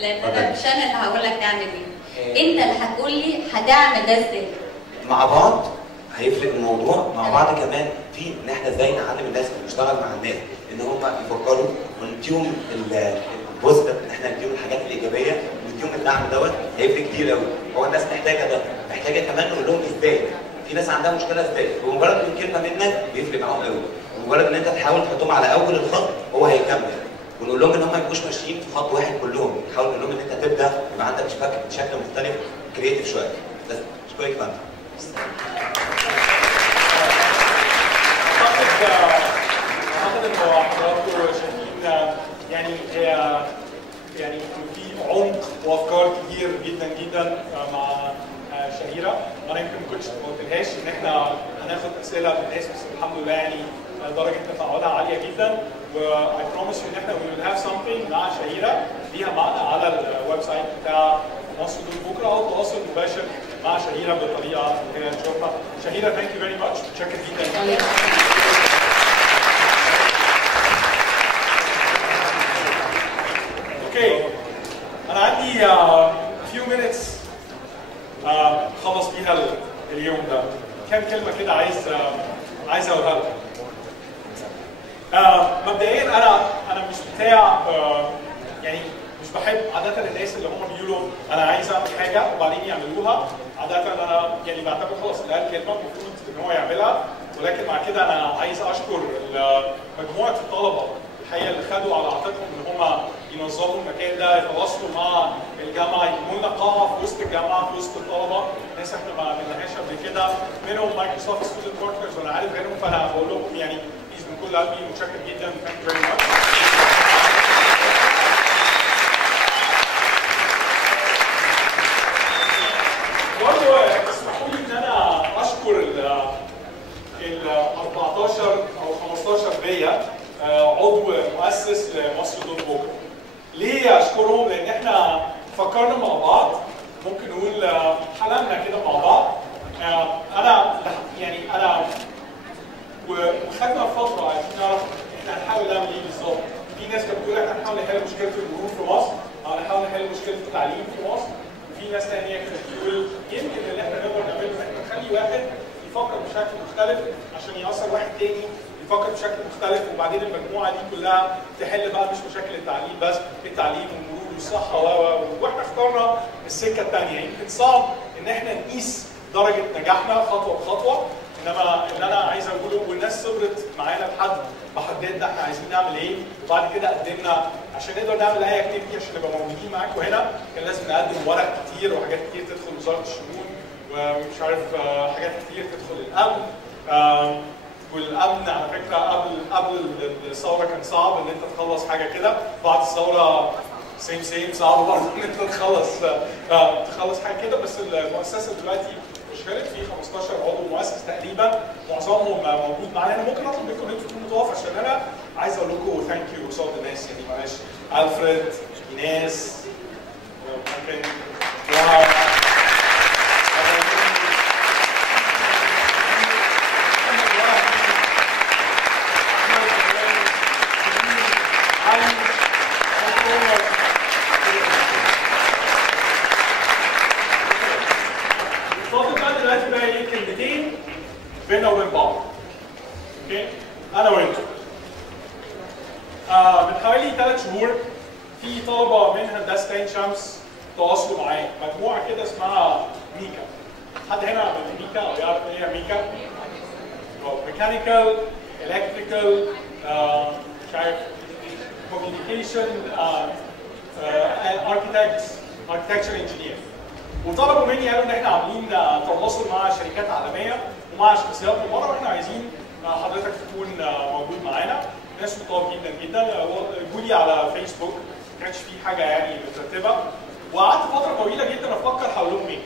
لان انا مش انا اللي هقول لك تعمل ايه. انت اللي هتقول لي هتعمل ده ازاي. مع بعض هيفرق الموضوع، مع بعض كمان في ان احنا ازاي نعلم الناس ونشتغل مع الناس ان هم يفكروا ونديهم البوزيتيف، ان احنا نديهم الحاجات الايجابيه ونديهم الدعم دوت هيفرق كتير قوي. هو الناس محتاجه ده، محتاجه كمان نقول لهم ازاي. في ناس عندها مشكله ازاي، بمجرد من كلمه منك بيفرق معاهم قوي، بمجرد ان انت تحاول تحطهم على اول الخط هو هيكمل. ونقول لهم ان هم ما يبقوش ماشيين في خط واحد كلهم، نحاول نقول لهم ان انت تبدا يبقى عندك شكل مختلف كريتيف شويه. بس اشكرك فندم. اعتقد ان حضراتكم شايفين يعني يعني في عمق وافكار كتير جدا جدا مع شهيره. انا يمكن ما كنتش ما قلتلهاش ان احنا هناخد اسئله من الناس، بس الحمد لله يعني درجه تفاعلها عاليه جدا. و I promise you ان احنا we will have something مع شهيره ليها معنى على الويب سايت بتاع مصر دول بكره، او تواصل مباشر مع شهيره بالطريقه اللي هي نشوفها. شهيره ثانك يو فيري ماتش، متشكر جدا. اوكي انا عندي few minutes اخلص بيها اليوم ده. كام كلمه كده عايز اقولها لكم. مبدئيا انا مش بتاع يعني مش بحب عاده الناس اللي هم بيقولوا انا عايز اعمل حاجه وبعدين يعملوها. عاده انا يعني بعتبر خلاص اللي قال كلمه المفروض ان هو يعملها. ولكن مع كده انا عايز اشكر مجموعه الطلبه الحقيقه اللي خدوا على عاتقهم ان هم ينظموا المكان ده، يتواصلوا مع الجامعه، يجيبوا لنا قاعه في وسط الجامعه في وسط الطلبه، ناس احنا ما عملناهاش قبل كده، منهم مايكروسوفت ستودنت بارتنرز وانا عارف غيرهم. فانا بقول لكم يعني من كل قلبي متشكر جدا. ثانك يو فيري ماتش. برضه اسمحوا لي ان انا اشكر ال 14 او 15 بيا عضو مؤسس لمصر دوت بكره. ليه اشكرهم؟ لان احنا فكرنا مع بعض، ممكن نقول حلمنا كده مع بعض. انا وخدنا فتره عايزين نعرف احنا هنحاول نعمل ايه بالظبط. في ناس كانت بتقول احنا هنحاول نحل مشكله المرور في مصر، او هنحاول نحل مشكله التعليم في مصر. وفي ناس ثانيه كانت بتقول يمكن اللي احنا نقدر نعمله ان احنا نخلي واحد يفكر بشكل مختلف عشان يأثر واحد تاني يفكر بشكل مختلف، وبعدين المجموعه دي كلها تحل بقى مش مشاكل التعليم بس، التعليم والمرور والصحه واحنا اخترنا السكه الثانيه. يمكن صعب ان احنا نقيس درجه نجاحنا خطوه بخطوه، انما اللي انا عايز اقوله والناس صبرت معانا لحد ما حددنا احنا عايزين نعمل ايه، وبعد كده قدمنا عشان نقدر نعمل اي اكتيفيتي عشان نبقى موجودين معاكم هنا. كان لازم نقدم ورق كتير وحاجات كتير تدخل وزاره الشؤون، ومش عارف حاجات كتير تدخل الامن. والامن على فكره قبل الثوره كان صعب ان انت تخلص حاجه كده، بعد الثوره سيم صعب برضه ان انت تخلص حاجه كده. بس المؤسسه دلوقتي اشتغلت في 15 عضو مؤسس تقريبا، معظمهم موجود معانا. انا ممكن اطلب منكم ان انتوا تكونوا تقفوا عشان انا عايز اقول لكم ثانك يو قصاد الناس. يعني معلش الفريد، ايناس، ممكن بينا وبين بعض. اوكي؟ انا وانتم. من حوالي 3 شهور في طلبه من هندسه عين شمس تواصلوا معايا، مجموعه كده اسمها ميكا. حد هنا من ميكا او يعرف ايه هي ميكا؟ ميكانيكال، الكتريكال، مش عارف، كوميونيكيشن، اركتكتشر انجينير. وطلبوا مني قالوا ان احنا عاملين تواصل مع شركات عالميه ومع شخصيات من بره، واحنا عايزين حضرتك تكون موجود معانا. ناس لطاف جدا جدا، جولي على فيسبوك، ما كانش في حاجه يعني مترتبه، وقعدت فتره طويله جدا افكر هقول لهم ايه.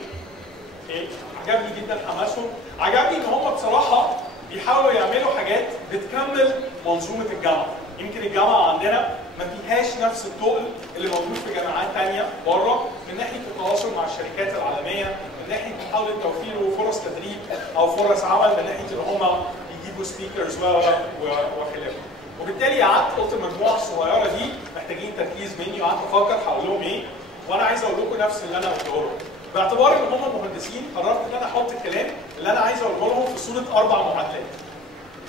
اوكي؟ عجبني جدا حماسهم، عجبني ان هم بصراحه بيحاولوا يعملوا حاجات بتكمل منظومه الجامعه. يمكن الجامعه عندنا ما فيهاش نفس التقل اللي موجود في جامعات ثانيه بره، من ناحيه التواصل مع الشركات العالميه، من ناحيه محاوله توفير فرص تدريب او فرص عمل، من ناحيه ان هم يجيبوا سبيكرز وخلافه. وبالتالي قعدت قلت المجموعه الصغيره دي محتاجين تركيز مني، وقعدت افكر هقول لهم ايه، وانا عايز اقول لكم نفس اللي انا قلته لهم. باعتبار ان هم مهندسين قررت ان انا احط الكلام اللي انا عايز اقوله لهم في صوره 4 معادلات.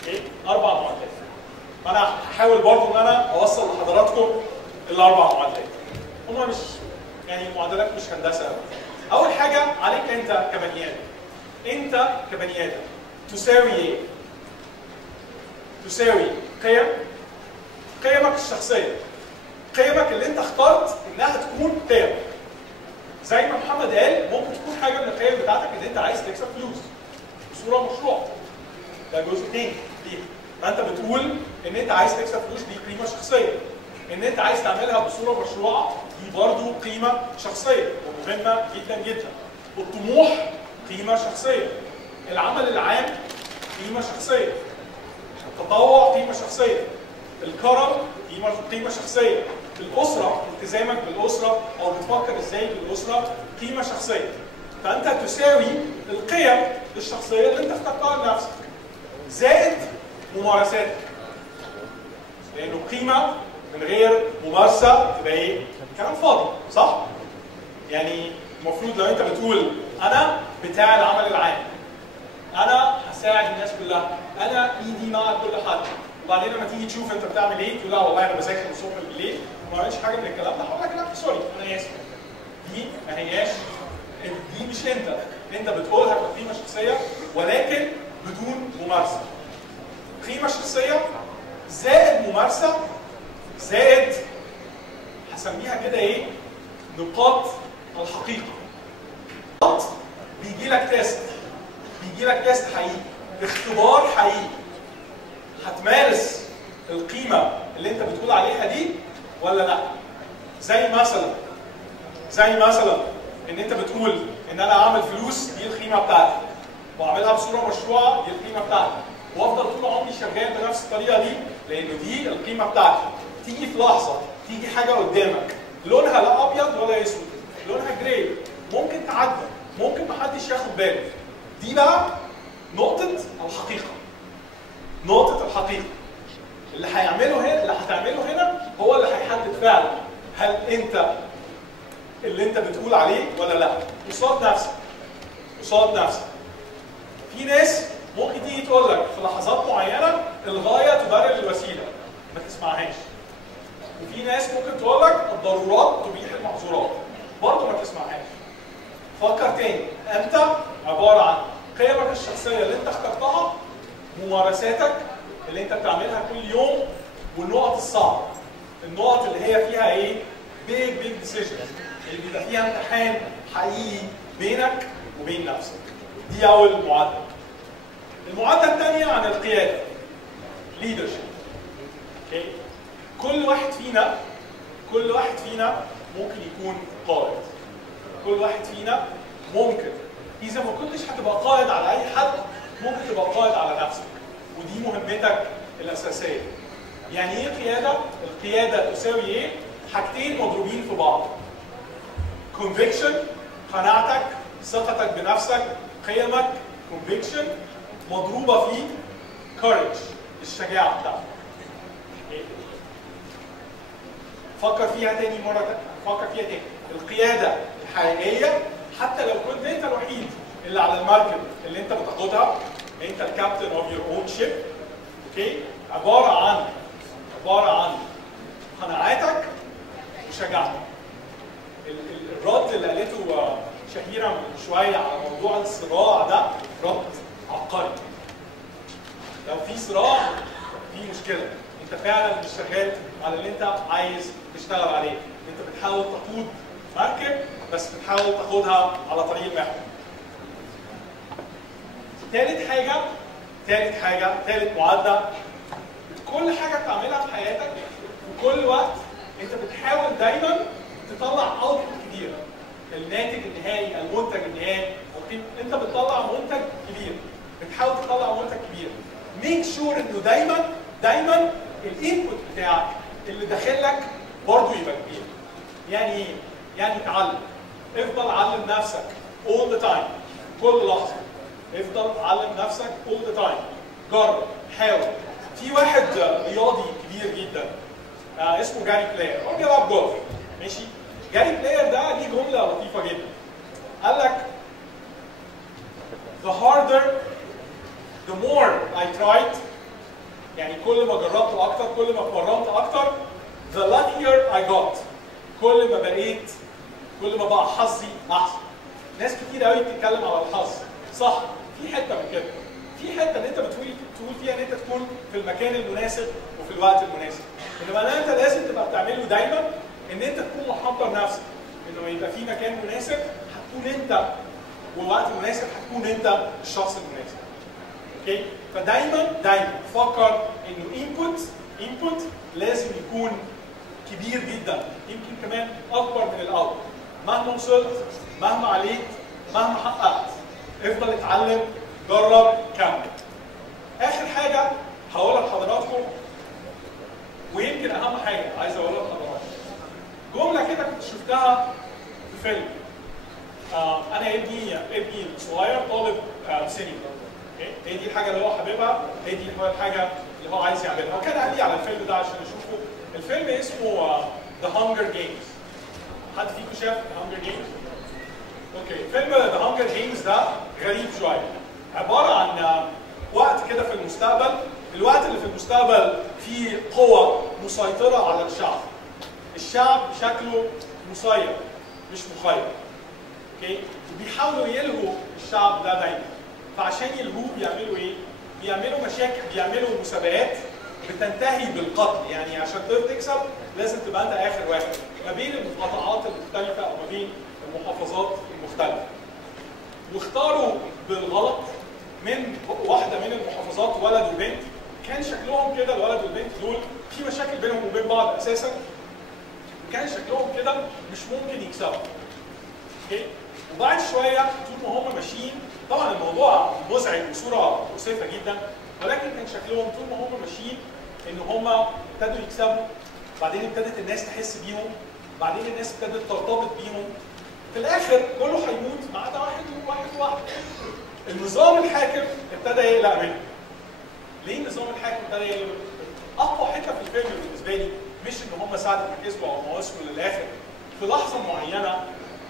اوكي؟ 4 معادلات. فانا هحاول برضه ان انا اوصل لحضراتكم ال4 معادلات. هم مش يعني المعادلات مش هندسه قوي. اول حاجه عليك انت كبني ادم. انت كبني ادم تساوي ايه؟ تساوي قيمك الشخصيه. قيمك اللي انت اخترت انها تكون قيم. زي ما محمد قال ممكن تكون حاجه من القيم بتاعتك ان انت عايز تكسب فلوس بصوره مشروع. ده جزء تاني ليها. فانت بتقول ان انت عايز تكسب فلوس دي قيمه شخصيه. ان انت عايز تعملها بصوره مشروعه دي برضه قيمه شخصيه ومهمه جدا جدا. الطموح قيمه شخصيه. العمل العام قيمه شخصيه. التطوع قيمه شخصيه. الكرم قيمه شخصيه. الاسره التزامك بالاسره او بتفكر ازاي بالاسره قيمه شخصيه. فانت تساوي القيم الشخصيه اللي انت اخترتها لنفسك زائد ممارساتك. لانه قيمه من غير ممارسه تبقى ايه؟ كلام فاضي، صح؟ يعني المفروض لو انت بتقول انا بتاع العمل العام، انا هساعد الناس كلها، انا ايدي مع كل حد، وبعدين لما تيجي تشوف انت بتعمل ايه تقول لا والله انا بذاكر من الصبح بالليل وما بعملش حاجه من الكلام ده، هقول لك لا سوري انا اسف. دي ما هياش، دي مش انت بتقولها كقيمه شخصيه ولكن بدون ممارسه. قيمه شخصيه زائد ممارسه زائد هسميها كده ايه؟ نقاط الحقيقه. بيجي لك تيست حقيقي، اختبار حقيقي. هتمارس القيمه اللي انت بتقول عليها دي ولا لا؟ زي مثلا ان انت بتقول ان انا اعمل فلوس دي القيمه بتاعتي، واعملها بصوره مشروعه دي القيمه بتاعتي، وافضل طول عمري شغال بنفس الطريقه دي لانه دي القيمه بتاعتي. تيجي في لحظه تيجي حاجه قدامك لونها لا ابيض ولا اسود، لونها جراي، ممكن تعدي، ممكن محدش ياخد باله. دي بقى نقطه الحقيقه. اللي هتعمله هنا هو اللي هيحدد فعلا هل انت اللي انت بتقول عليه ولا لا. قصاد نفسك. في ناس ممكن تيجي تقول لك في لحظات معينه الغايه تبرر الوسيله، ما تسمعهاش. وفي ناس ممكن تقول لك الضرورات تبيح المحظورات، برضه ما تسمعهاش. فكر تاني، انت عباره عن قيمك الشخصيه اللي انت اخترتها، ممارساتك اللي انت بتعملها كل يوم، والنقط الصعبه، النقط اللي هي فيها ايه؟ بيج ديسيجنز، اللي بيبقى فيها امتحان حقيقي بينك وبين نفسك. دي اول معادله. المعادله الثانيه عن القياده، leadership. اوكي؟ كل واحد فينا ممكن يكون قائد. كل واحد فينا ممكن، اذا ما كنتش هتبقى قائد على اي حد ممكن تبقى قائد على نفسك، ودي مهمتك الاساسيه. يعني ايه قياده؟ القياده تساوي ايه؟ حاجتين مضروبين في بعض. conviction، قناعتك، ثقتك بنفسك، قيمك، conviction مضروبه في courage، الشجاعه بتاعتك. فكر فيها تاني. القياده الحقيقيه حتى لو كنت انت الوحيد اللي على المركب اللي انت بتاخدها، انت الكابتن اوف يور اون شيب. اوكي؟ عباره عن قناعاتك وشجاعتك. الرد اللي قالته شهيرة من شويه على موضوع الصراع ده رد عبقري. لو في صراع في مشكله، انت فعلا مش شغال على اللي انت عايز تشتغل عليه، انت بتحاول تقود مركب بس بتحاول تاخدها على طريق المحور. ثالث معادله، كل حاجه بتعملها في حياتك في كل وقت انت بتحاول دايما تطلع اوتبوت كبير. الناتج النهائي، المنتج النهائي، انت بتطلع منتج كبير، بتحاول تطلع منتج كبير. ميك شور انه دايما الانبوت بتاعك اللي داخلك برضه يبقى كبير. يعني ايه؟ يعني اتعلم. افضل علم نفسك all the time، كل لحظه. افضل علم نفسك all the time. جرب، حاول. في واحد رياضي كبير جدا اسمه جاري بلاير، هو بيلعب جولف. ماشي؟ جاري بلاير ده ليه جمله لطيفه جدا. قال لك the harder the more I tried، يعني كل ما جربت اكتر، كل ما اتمرنت اكتر، the luckier I got، كل ما بقى حظي احسن. ناس كتير قوي بتتكلم على الحظ، صح، في حته من كده، في حته ان انت بتقول فيها ان انت تكون في المكان المناسب وفي الوقت المناسب، انما انت لازم تبقى بتعمله دايما ان انت تكون محضر نفسك انه يبقى في مكان مناسب هتكون انت، والوقت المناسب هتكون انت الشخص المناسب. اوكي؟ فدايما فكر انه انبوت لازم يكون كبير جدا، يمكن كمان اكبر من الاول. مهما وصلت، مهما عليت، مهما حققت، افضل اتعلم، جرب، كمل. اخر حاجه هقولها لحضراتكم، ويمكن اهم حاجه عايز اقولها لحضراتكم، جمله كده كنت شفتها في فيلم. انا ابني الصغير طالب سينما، هي دي الحاجه اللي هو حاببها، هي دي الحاجه اللي هو عايز يعملها، وكان قال لي على الفيلم ده عشان اشوفه. الفيلم اسمه The Hunger Games. حد فيكم شاف The Hunger Games؟ اوكي، فيلم The Hunger Games ده غريب شويه، عباره عن وقت كده في المستقبل، الوقت اللي في المستقبل فيه قوة مسيطرة على الشعب. الشعب شكله مسير مش مخير. اوكي؟ وبيحاولوا يلهوا الشعب ده دايما. فعشان يلهوه بيعملوا ايه؟ بيعملوا مشاكل، بيعملوا مسابقات بتنتهي بالقتل، يعني عشان تكسب لازم تبقى انت اخر واحد ما بين القطاعات المختلفة او ما بين المحافظات المختلفة. واختاروا بالغلط من واحدة من المحافظات ولد وبنت، كان شكلهم كده الولد والبنت دول في مشاكل بينهم وبين بعض اساسا، وكان شكلهم كده مش ممكن يكسبوا. اوكي؟ وبعد شويه طول ما هم ماشيين، طبعا الموضوع مزعج بصوره مؤسفه جدا، ولكن كان شكلهم طول ما هم ماشيين ان هم ابتدوا يكسبوا، بعدين ابتدت الناس تحس بيهم، بعدين الناس ابتدت ترتبط بيهم، في الاخر كله هيموت ما عدا واحد. النظام الحاكم ابتدى يقلق منه. ليه النظام الحاكم ابتدى يقلق منه؟ اقوى حته في الفيلم بالنسبه لي مش ان هم ساعدوا في كسبوا او ما وصلوا للاخر. في لحظه معينه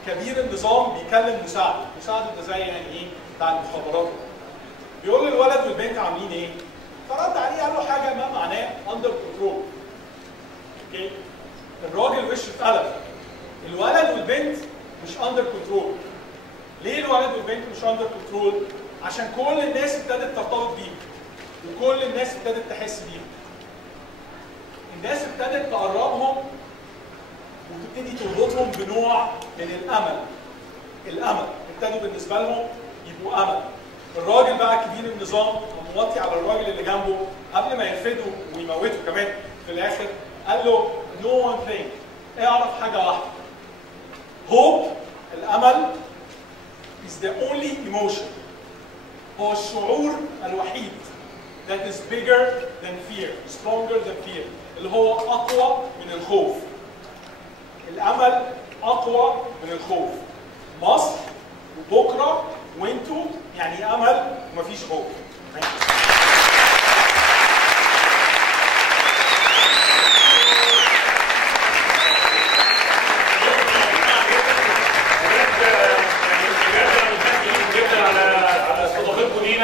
كبير النظام بيكلم مساعده ده زي يعني ايه؟ بتاع المخابرات. بيقول للولد والبنت عاملين ايه؟ فرد عليه قال له حاجه ما معناه اندر كنترول. اوكي؟ الراجل وشه اتقلب. الولد والبنت مش اندر كنترول. ليه الولد والبنت مش اندر كنترول؟ عشان كل الناس ابتدت ترتبط بيهم وكل الناس ابتدت تحس بيهم. الناس ابتدت تقربهم وتبتدي تربطهم بنوع من الامل. ابتدوا بالنسبه لهم يبقوا امل. الراجل بقى كبير النظام موطي على الراجل اللي جنبه قبل ما يرفدوا ويموتوا كمان في الاخر، قال له no one thing، اعرف حاجه واحده. hope الامل is the only emotion، هو الشعور الوحيد that is bigger than fear، stronger than fear، اللي هو اقوى من الخوف. الامل اقوى من الخوف. مصر وبكره وانتوا يعني امل ومفيش خوف.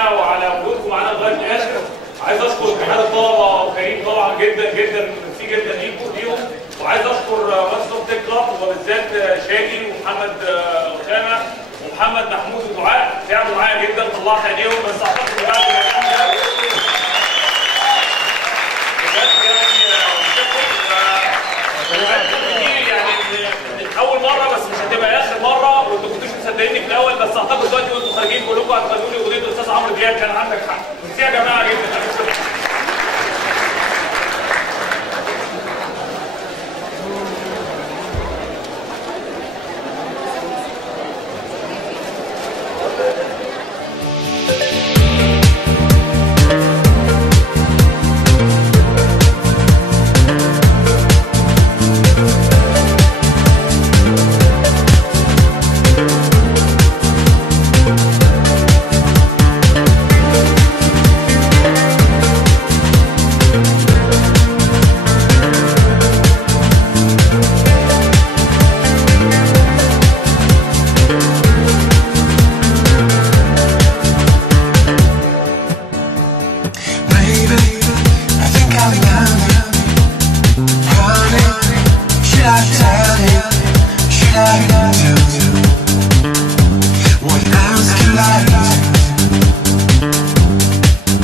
وعلى وجودكم معانا لغايه الاخر. عايز اشكر اتحاد الطلبه وكريم طبعا جدا ميرسي جدا ليهم، وعايز اشكر مصر تيك كلاب وبالذات شادي ومحمد اسامه ومحمد محمود ودعاء، تعبوا معايا جدا، طلعت ايديهم، بس اعتقد بعد